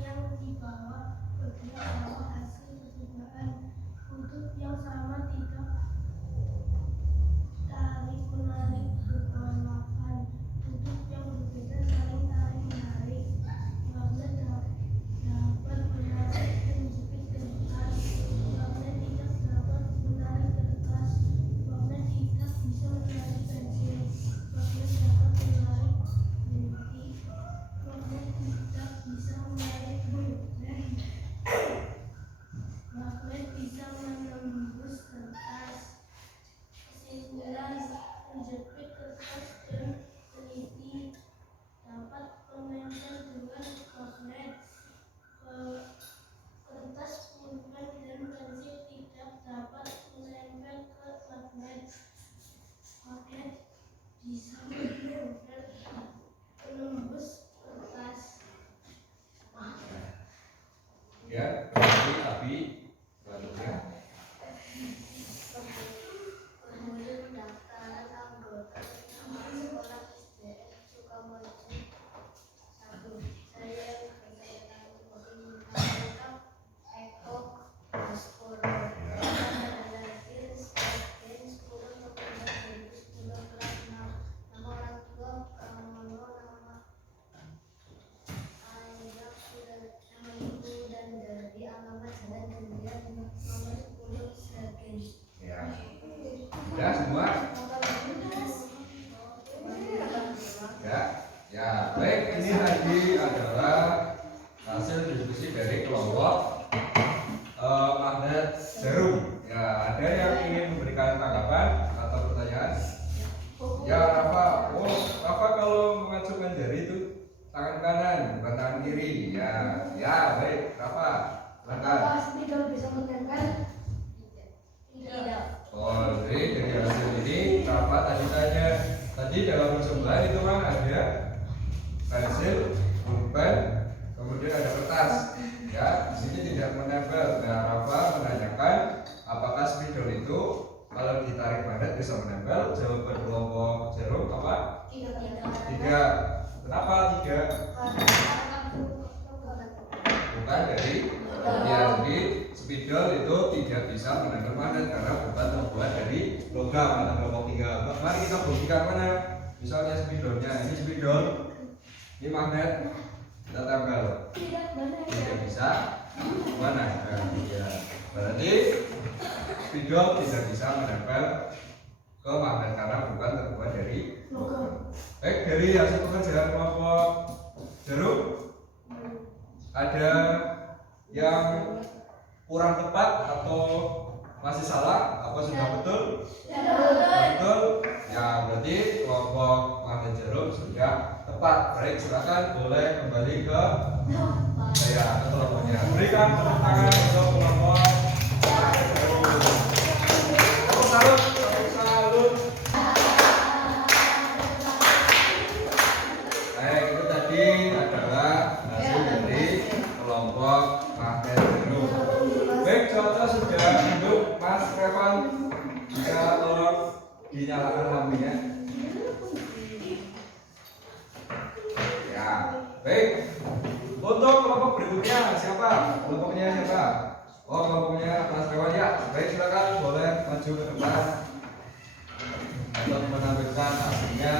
yang di bawah bagian bawah hasil percobaan. Kutub yang sama tidak tarik menarik berlawanan. Kutub yang berbeda saling tarik menarik. Magnet dapat menarik penjepit kertas. Magnet tidak dapat menarik kertas. Magnet tidak bisa menarik pensil. Magnet dapat menarik peniti. Magnet tidak bisa menarik pulpen. Magnet bisa menembus kertas. Kesimpulan, penjepit kertas dan peniti dapat menempel dengan magnet. Kertas, pulpen, dan pensil tidak dapat menempel ke magnet. Magnet bisa menembus kertas. Ya, berarti Abi selanjutnya. Kemudian pendaftaran anggota sekolah SDN Sukamojo. 1. Saya berkaitan dengan Eko Baskoro. Lahir Senin 10 November 2010 kelas 6. Nama orang tua Pramono, nama ayah nama ibu dan dari alamat jalan kemudian nomor 10 Sragen. Ya. Sudah semua? Ya. Ya, baik, ini tadi adalah hasil diskusi dari kelompok magnet jarum. Ya, ada yang ingin memberikan tanggapan atau pertanyaan? Ya, Rafa. Oh, Rafa kalau mengajukan jari itu tangan kanan, bukan tangan kiri. Ya, ya, baik, Rafa. Silakan. Spidol bisa menempel? Tidak. Oh, jadi dari hasil ini Rafa tadi tanya, tadi dalam persembahan itu kan ada pensil, pulpen, kemudian ada kertas. Ya, di sini tidak menempel. Nah, Rafa menanyakan apakah spidol itu kalau ditarik magnet bisa menempel? Jawaban kelompok jarum apa? Tidak. Kenapa tidak? Bukan dari ya, jadi spidol itu tidak bisa menempel magnet karena bukan terbuat dari logam atau kelompok 3. Mari kita buktikan mana. Misalnya spidolnya, ini spidol, ini magnet, kita tempel. Tidak bisa mana? Ya. Berarti spidol tidak bisa menempel ke magnet karena bukan terbuat dari logam. Baik, dari hasil pekerjaan kelompok jarum ada yang kurang tepat atau masih salah? Apa sudah betul? Betul. Ya, berarti kelompok magnet jarum sudah tepat. Baik, silakan boleh kembali ke saya ke kelompoknya. Berikan tepuk tangan untuk kelompok magnet jarum. Salut, salut. Baik, itu tadi adalah hasil dari kelompok magnet jarum. Baik, contoh sudah hidup, Mas Revan bisa tolong dinyalakan lampunya. Ya, baik. Untuk kelompok berikutnya siapa? Kelompoknya siapa? maju ke depan untuk menampilkan hasilnya.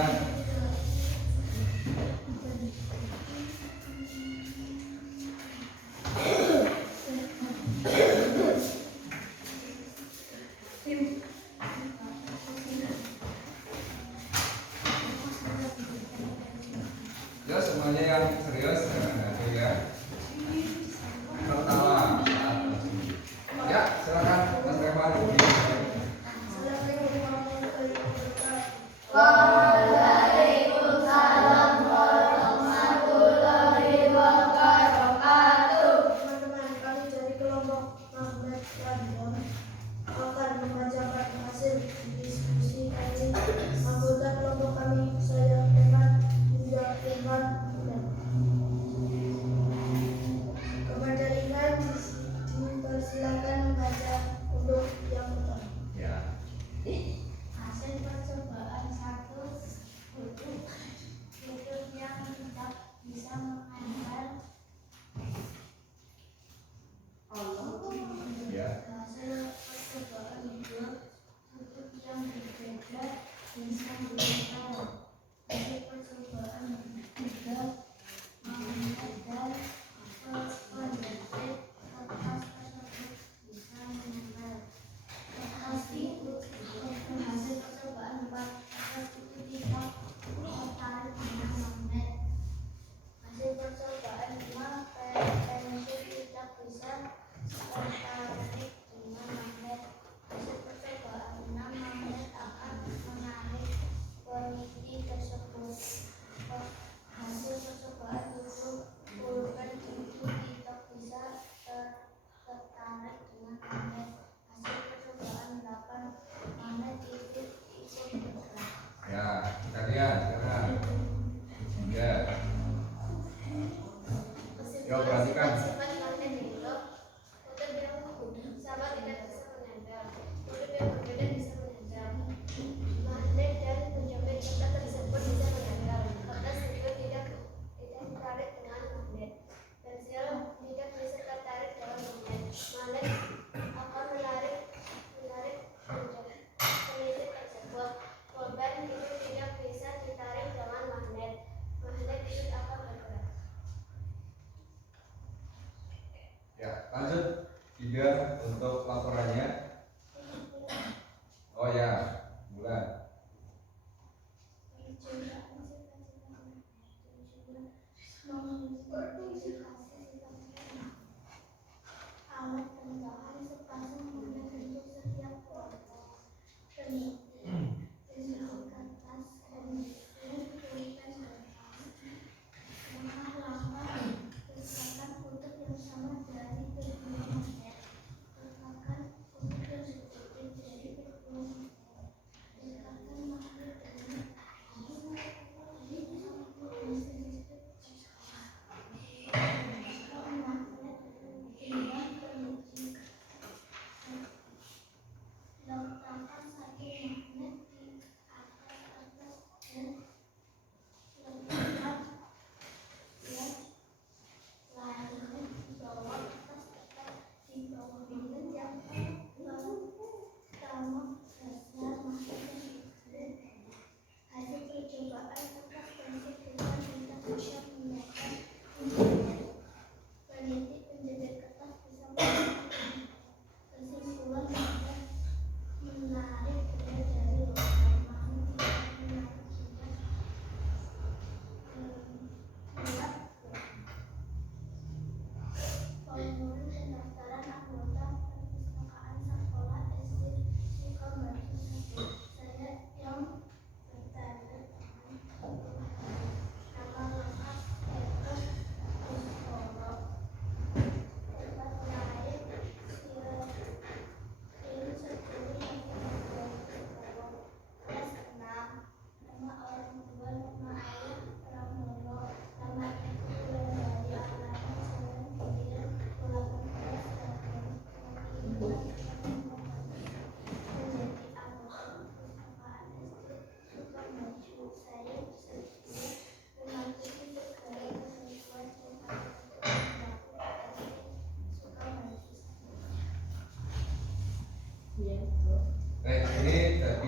Ya, semuanya yang serius jangan hadir ya. Tertawa saat maju. Ya, silakan Mas Revan. Waalaikumsalam warahmatullahi wabarakatuh. Teman-teman, kami dari kelompok Magnet Random akan membacakan hasil diskusi kami. Anggota kelompok kami, saya Evan, juga Evan, dan kepada Ivan dipersilakan membaca untuk yang pertama. Ya. Hasil percobaan satu huruf yang tidak bisa mengandalkan Ya. hasil percobaan dua huruf yang berbeda bisa menempel. Hasil percobaan tiga menempel pendetik kertas tersebut bisa menempel. Kertas itu hasil percobaan empat kertas itu tidak tertarik dengan magnet. Hasil percobaan lima pensil tidak bisa tertarik dengan magnet. Hasil percobaan enam magnet akan menarik peniti tersebut. Hasil percobaan tujuh pulpen itu tidak bisa tertarik dengan magnet. Hasil percobaan delapan magnet itu ikut bergerak. Ya, kalian sekarang. Ya. Ya, perhatikan. Sifat magnet itu kutub yang sama tidak bisa menempel, kutub yang berbeda bisa menempel. Magnet dan penjepit kertas tersebut bisa menempel. Kertas itu tidak tertarik dengan magnet. Pensil tidak bisa tertarik dengan magnet. Magnet akan menarik peniti tersebut. Pulpen itu tidak bisa ditarik dengan magnet. Magnet itu akan bergerak. Ya, lanjut. Tiga untuk laporannya. Oh ya, Bulan. Alat tambahan sepasang magnet untuk setiap kelompok. Peniti, pensil kertas, pensil, pulpen kertas. Langkah-langkah letakkan kutub yang sama dari kedua magnet. Letakkan kutub yang seperti dari kedua magnet. Letakkan magnet dengan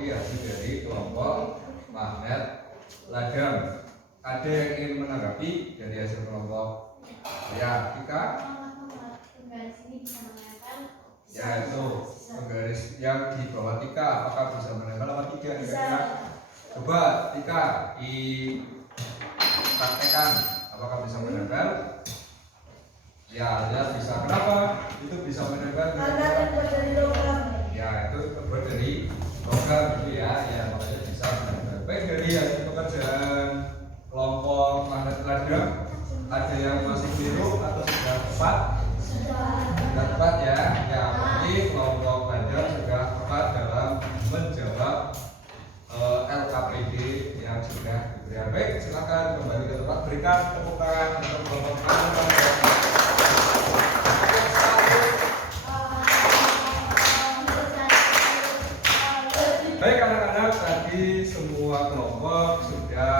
ini hasil dari kelompok magnet ladang. Ada yang ingin menanggapi dari hasil kelompok? Ya, Tika? Penggaris ini bisa menempel. Ya, itu penggaris yang di bawah Tika, apakah bisa menempel apa tidak? Kira-kira? Coba Tika dipraktekkan, apakah bisa menempel? Ya, ya bisa. Kenapa itu bisa menempel? Karena terbuat dari logam. Ya, itu terbuat dari logam gitu ya. Ya, makanya bisa menempel. Baik, dari hasil pekerjaan kelompok magnet ladang, ada yang masih biru atau sudah tepat? Sudah tepat ya. Ya, berarti kelompok ladang sudah tepat dalam menjawab LKPD yang sudah diberikan. Baik, silakan kembali ke tempat. Berikan tepuk tangan untuk kelompok magnet. Baik anak-anak, tadi semua kelompok sudah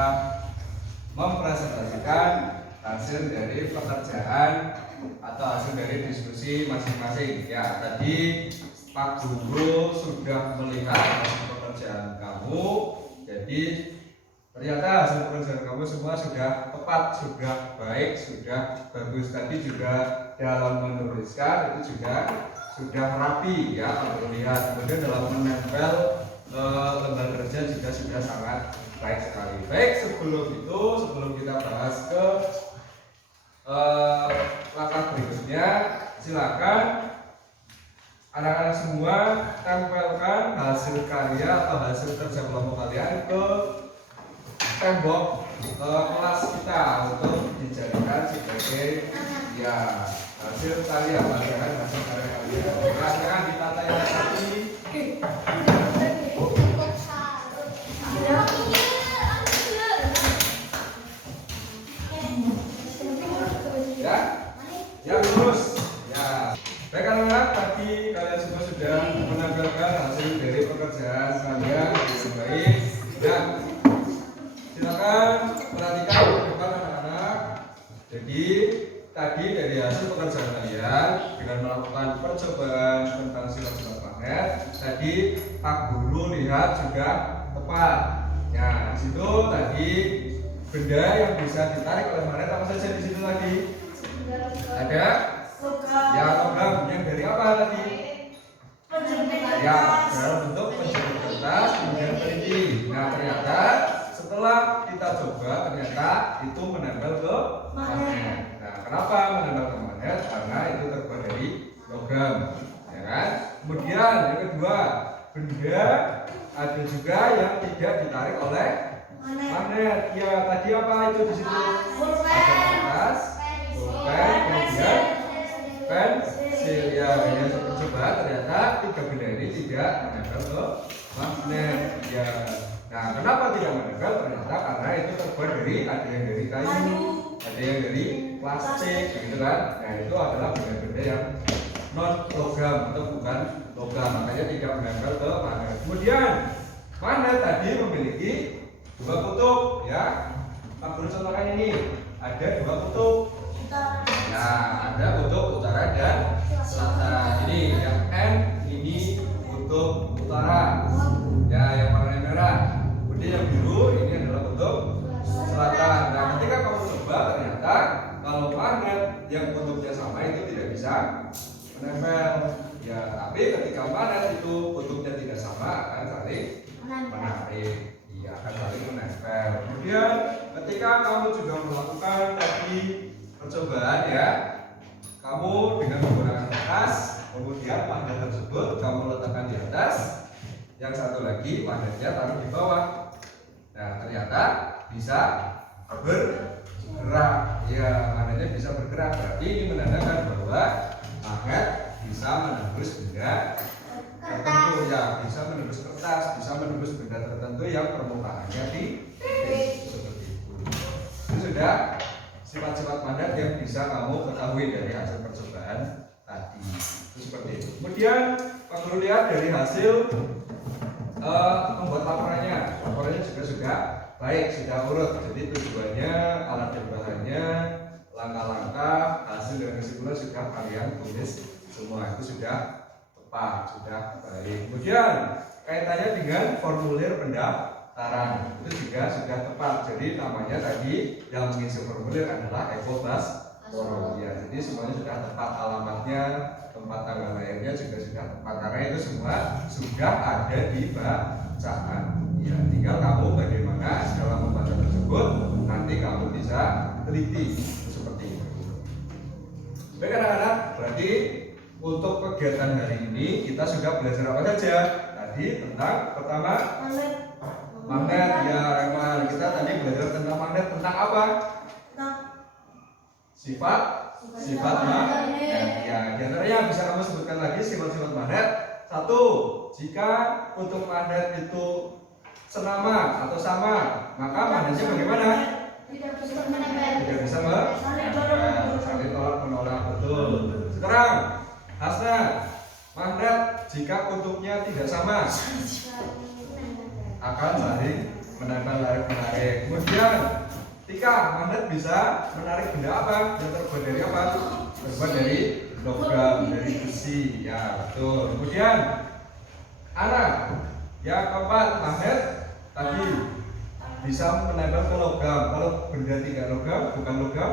mempresentasikan hasil dari pekerjaan atau hasil dari diskusi masing-masing. Ya, tadi Pak Guru sudah melihat hasil pekerjaan kamu. Jadi ternyata hasil pekerjaan kamu semua sudah tepat, sudah baik, sudah bagus. Tadi juga dalam menuliskan itu juga sudah rapi ya, kalau lihat. Kemudian dalam menempel lembar kerja juga sudah sangat baik sekali. Baik, sebelum kita bahas ke langkah berikutnya, silakan anak-anak semua tempelkan hasil karya atau hasil kerja kelompok kalian ke tembok kelas kita untuk dijadikan sebagai ya hasil karya kalian, hasil karya kalian. Silakan ditata yang rapi. Ya lurus. Ya. Baik anak-anak, tadi kalian semua sudah menampilkan hasil dari pekerjaan kalian dengan baik. Dan silakan perhatikan ke depan anak-anak. Jadi tadi dari hasil pekerjaan kalian dengan melakukan percobaan tentang silat-silat magnet, tadi Pak Guru lihat juga tepat. Ya, di situ tadi benda yang bisa ditarik oleh magnet apa saja di situ tadi? Ada ya logam yang dari apa tadi? Ya, dalam bentuk penjepit kertas kemudian teliti. Nah, ternyata setelah kita coba ternyata itu menempel ke magnet. Nah, kenapa menempel ke magnet? Karena itu terbuat dari logam, ya kan? Kemudian yang kedua, benda ada juga yang tidak ditarik oleh magnet. Ya, tadi apa itu di situ? Ada kertas, pulpen, kemudian pensil. Ya, dengan percobaan ternyata tiga benda ini tidak menempel ke magnet. Ya, nah kenapa tidak menempel? Ternyata karena itu terbuat dari ada yang dari kayu, ada yang dari plastik, gitu kan? Nah itu adalah benda-benda yang non logam atau bukan logam, makanya tidak menempel ke magnet. Kemudian magnet tadi memiliki dua kutub, ya. Pak Guru contohkan ini, ada dua kutub. Nah, ada kutub utara dan selatan. Ini yang N, ini kutub utara. Ya, yang warna merah. Kemudian yang biru ini adalah kutub selatan. Nah, ketika kamu coba ternyata kalau magnet yang kutubnya sama itu tidak bisa menempel. Ya, tapi ketika magnet itu kutubnya tidak sama akan saling menarik. Iya, akan saling menempel. Kemudian ketika kamu juga melakukan tadi percobaan ya, kamu dengan menggunakan kertas, kemudian magnet tersebut kamu letakkan di atas, yang satu lagi magnetnya taruh di bawah. Nah, ternyata bisa bergerak. Ya, magnetnya bisa bergerak. Berarti ini menandakan bahwa magnet bisa menembus benda tertentu, ya, bisa menembus kertas, bisa menembus benda tertentu yang permukaannya tipis seperti itu. Itu sudah sifat-sifat magnet yang bisa kamu ketahui dari hasil percobaan tadi. Itu seperti itu. Kemudian Pak Guru lihat dari hasil membuat laporannya juga sudah baik, sudah urut. Jadi tujuannya, alat dan bahannya, langkah-langkah, hasil dan kesimpulan sudah kalian tulis semua. Itu sudah tepat, sudah baik. Kemudian kaitannya dengan formulir pendaftaran itu juga sudah tepat. Jadi namanya tadi yang mengisi formulir adalah Eko Baskoro. Ya, jadi semuanya sudah tepat, alamatnya, tempat tanggal lahirnya juga sudah tepat karena itu semua sudah ada di bacaan. Ya, tinggal kamu bagaimana dalam membaca tersebut nanti kamu bisa teliti seperti itu. Baik anak-anak, berarti untuk kegiatan hari ini kita sudah belajar apa saja? Tadi tentang pertama magnet, ya Reman. Kita tadi belajar tentang magnet, tentang apa? Sifat magnet. Ya, di antaranya bisa kamu sebutkan lagi sifat-sifat magnet. Satu, jika untuk magnet itu senama atau sama, maka magnetnya bagaimana? Tidak bisa menempel. Tidak bisa saling tolak menolak, betul. Sekarang Hasna, magnet jika kutubnya tidak sama akan saling menempel menarik. Kemudian Tika, magnet bisa menarik benda apa? Yang terbuat dari apa? Terbuat dari logam, dari besi. Ya, betul. Kemudian Ana, yang keempat, magnet tadi bisa menempel ke logam. Kalau benda tidak logam, bukan logam,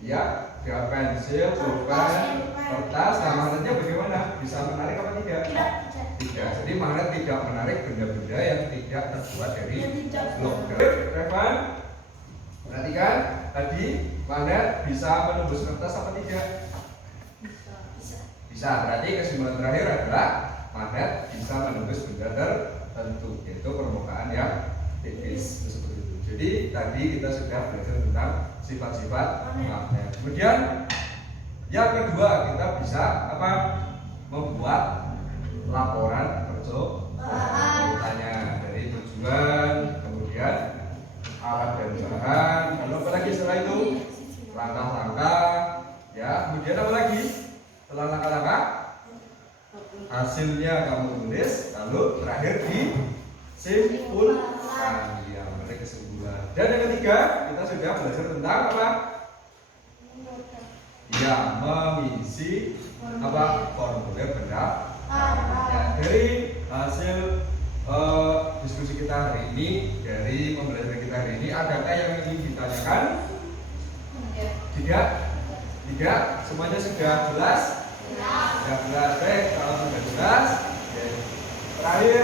ya, ya pensil, pulpen, kertas. Nah, magnetnya bagaimana? Bisa menarik apa tidak? Tidak. Jadi magnet tidak menarik benda-benda yang tidak terbuat dari logam. Revan, perhatikan tadi magnet bisa menembus kertas apa tidak? Bisa. Berarti kesimpulan terakhir adalah magnet bisa menembus benda tertentu, yaitu permukaan yang tipis seperti itu. Jadi tadi kita sudah belajar tentang sifat-sifat magnet. Kemudian yang kedua kita bisa apa? Membuat laporan percobaannya dari tujuan, kemudian alat dan bahan, lalu apa lagi setelah itu? Langkah-langkah, ya. Kemudian apa lagi? Setelah langkah-langkah, hasilnya kamu tulis, lalu terakhir disimpulkan. Ya, berarti kesimpulan. Dan yang ketiga, kita sudah belajar tentang apa? Ya, mengisi apa? Formulir pendaftaran. Ya, dari hasil diskusi kita hari ini, dari pembelajaran kita hari ini, adakah yang ingin ditanyakan? Tidak. Semuanya sudah jelas? Sudah jelas. Baik, kalau sudah jelas, ya. Terakhir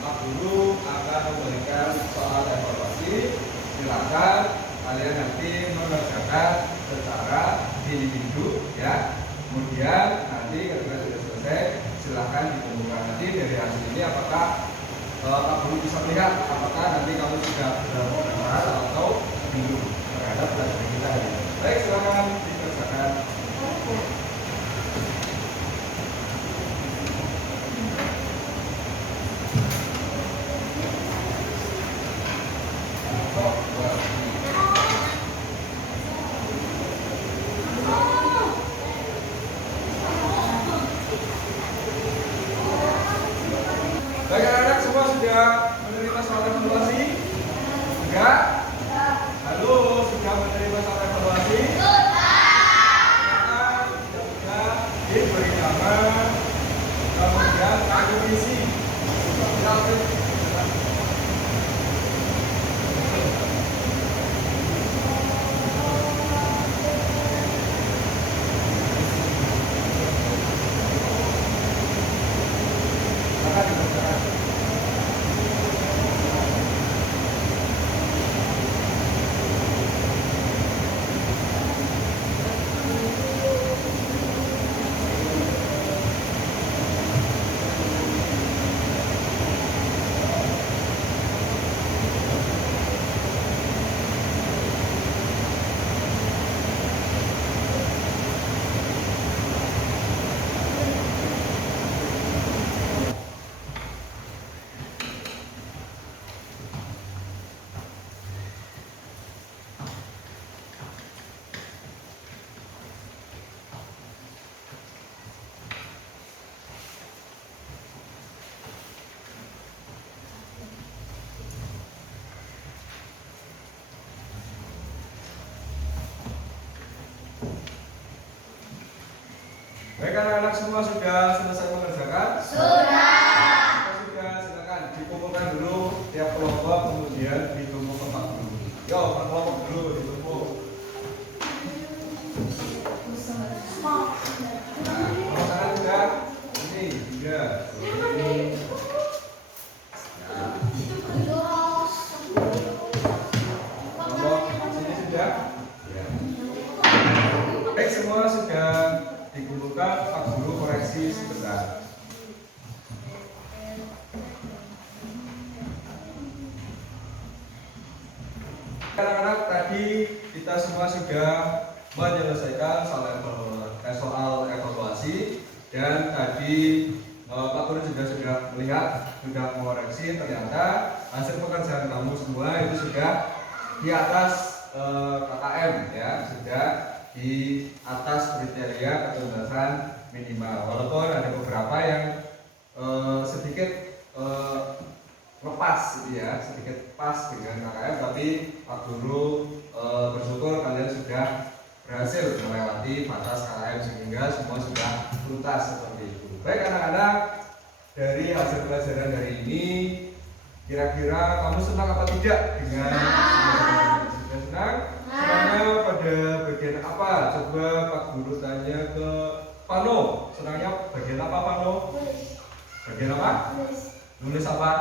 Pak Guru akan memberikan soal evaluasi. Silakan kalian nanti mengerjakan secara individu, ya. Kemudian nanti ketika sudah selesai, silakan dikumpulkan nanti dari hasil ini apakah Pak Guru bisa melihat apakah nanti kamu sudah benar atau belum terhadap pelajaran kita hari ini. Baik, silakan dikerjakan. Baik anak-anak, semua sudah menerima soal evaluasi? Sudah? Halo, sudah menerima soal evaluasi? Sudah. Diberi nama, kemudian kamu isi. Baik, anak-anak semua sudah selesai mengerjakan? Sudah. Sudah, silakan dikumpulkan dulu tiap kelompok, kemudian ditumpuk ke Pak Guru. Yo, per kelompok dulu ditumpuk. Nah, kalau sana sudah, ini tiga. Kelompok sini sudah. Ya. Baik, semua sudah dikumpulkan. Pak Guru koreksi sebentar. Anak-anak, tadi kita semua sudah menyelesaikan soal evaluasi, dan tadi Pak Guru juga sudah melihat, sudah mengoreksi, ternyata hasil pekerjaan kamu semua itu sudah di atas KKM ya, sudah di atas kriteria ketuntasan minimal. Walaupun ada beberapa yang sedikit lepas gitu ya, sedikit pas dengan KKM, tapi Pak Guru bersyukur kalian sudah berhasil melewati batas KKM sehingga semua sudah tuntas seperti itu. Baik anak-anak, dari hasil pelajaran hari ini kira-kira kamu senang apa tidak dengan sudah senang? Senangnya pada bagian apa? Coba Pak Guru tanya ke Pano. Senangnya bagian apa Pano? Bagian apa? Nulis apa?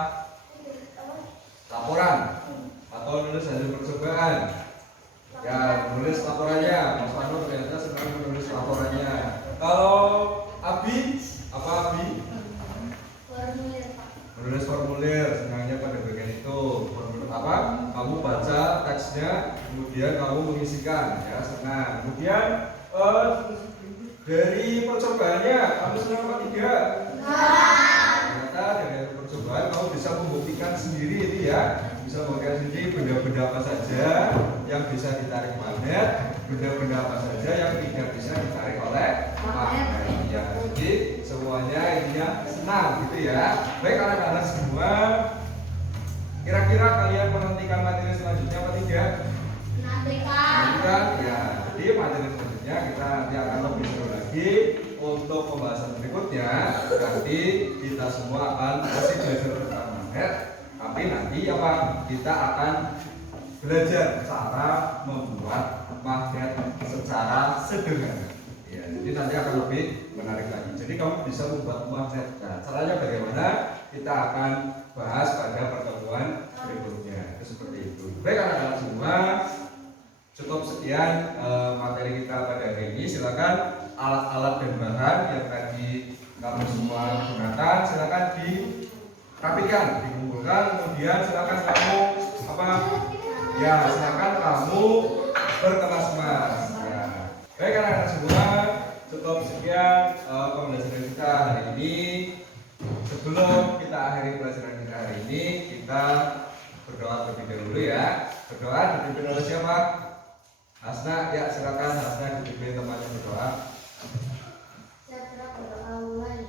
Laporan atau nulis hasil percobaan? Ya, nulis laporannya. Mas Pano ternyata senang menulis laporannya. Kalau Abi, apa Abi? Formulir, Pak. Menulis formulir, senangnya pada bagian itu. Formulir apa? Kamu baca teksnya, kemudian kamu mengisikan, ya senang. Kemudian dari percobaannya, kamu senang apa tidak? Ternyata dari percobaan kamu bisa membuktikan sendiri itu ya, bisa membuktikan sendiri benda-benda apa saja yang bisa ditarik magnet, benda-benda apa saja yang tidak bisa ditarik oleh magnet. Ya, jadi semuanya intinya senang gitu ya. Baik anak-anak semua, kira-kira kalian menantikan materi selanjutnya apa tidak? Menantikan ya. Jadi materi selanjutnya kita nanti akan lebih seru lagi. Untuk pembahasan berikutnya nanti kita semua akan masih belajar tentang magnet, tapi nanti apa? Kita akan belajar cara membuat magnet secara sederhana. Ya, jadi nanti akan lebih menarik lagi. Jadi kamu bisa membuat magnet. Nah, caranya bagaimana? Kita akan bahas pada pertemuan berikutnya. Itu seperti itu. Baik anak-anak semua, cukup sekian materi kita pada hari ini. Silakan alat-alat dan bahan yang tadi kamu semua gunakan, silakan dirapikan, dikumpulkan. Kemudian silakan kamu apa? Ya, silakan kamu berkemas-kemas. Ya. Baik anak-anak semua, cukup sekian pembelajaran kita hari ini. Sebelum kita akhiri pelajaran kita hari ini, kita berdoa terlebih dahulu ya. Berdoa dipimpin oleh siapa? Hasna, ya silakan Hasna dipimpin temannya berdoa. Saya berdoa mulai.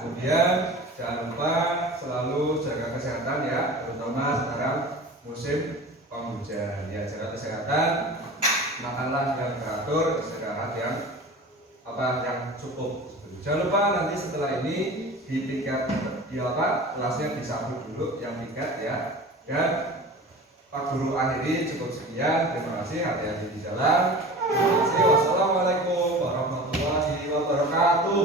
Kemudian jangan lupa selalu jaga kesehatan ya, terutama sekarang musim penghujan. Ya, jaga kesehatan, makanlah yang teratur, istirahat yang cukup. Jangan lupa nanti setelah ini di piket kelasnya disambut dulu yang piket ya. Dan Pak Guru akhiri cukup sekian. Terima kasih, hati-hati di jalan. Terima kasih. Wassalamualaikum warahmatullahi wabarakatuh.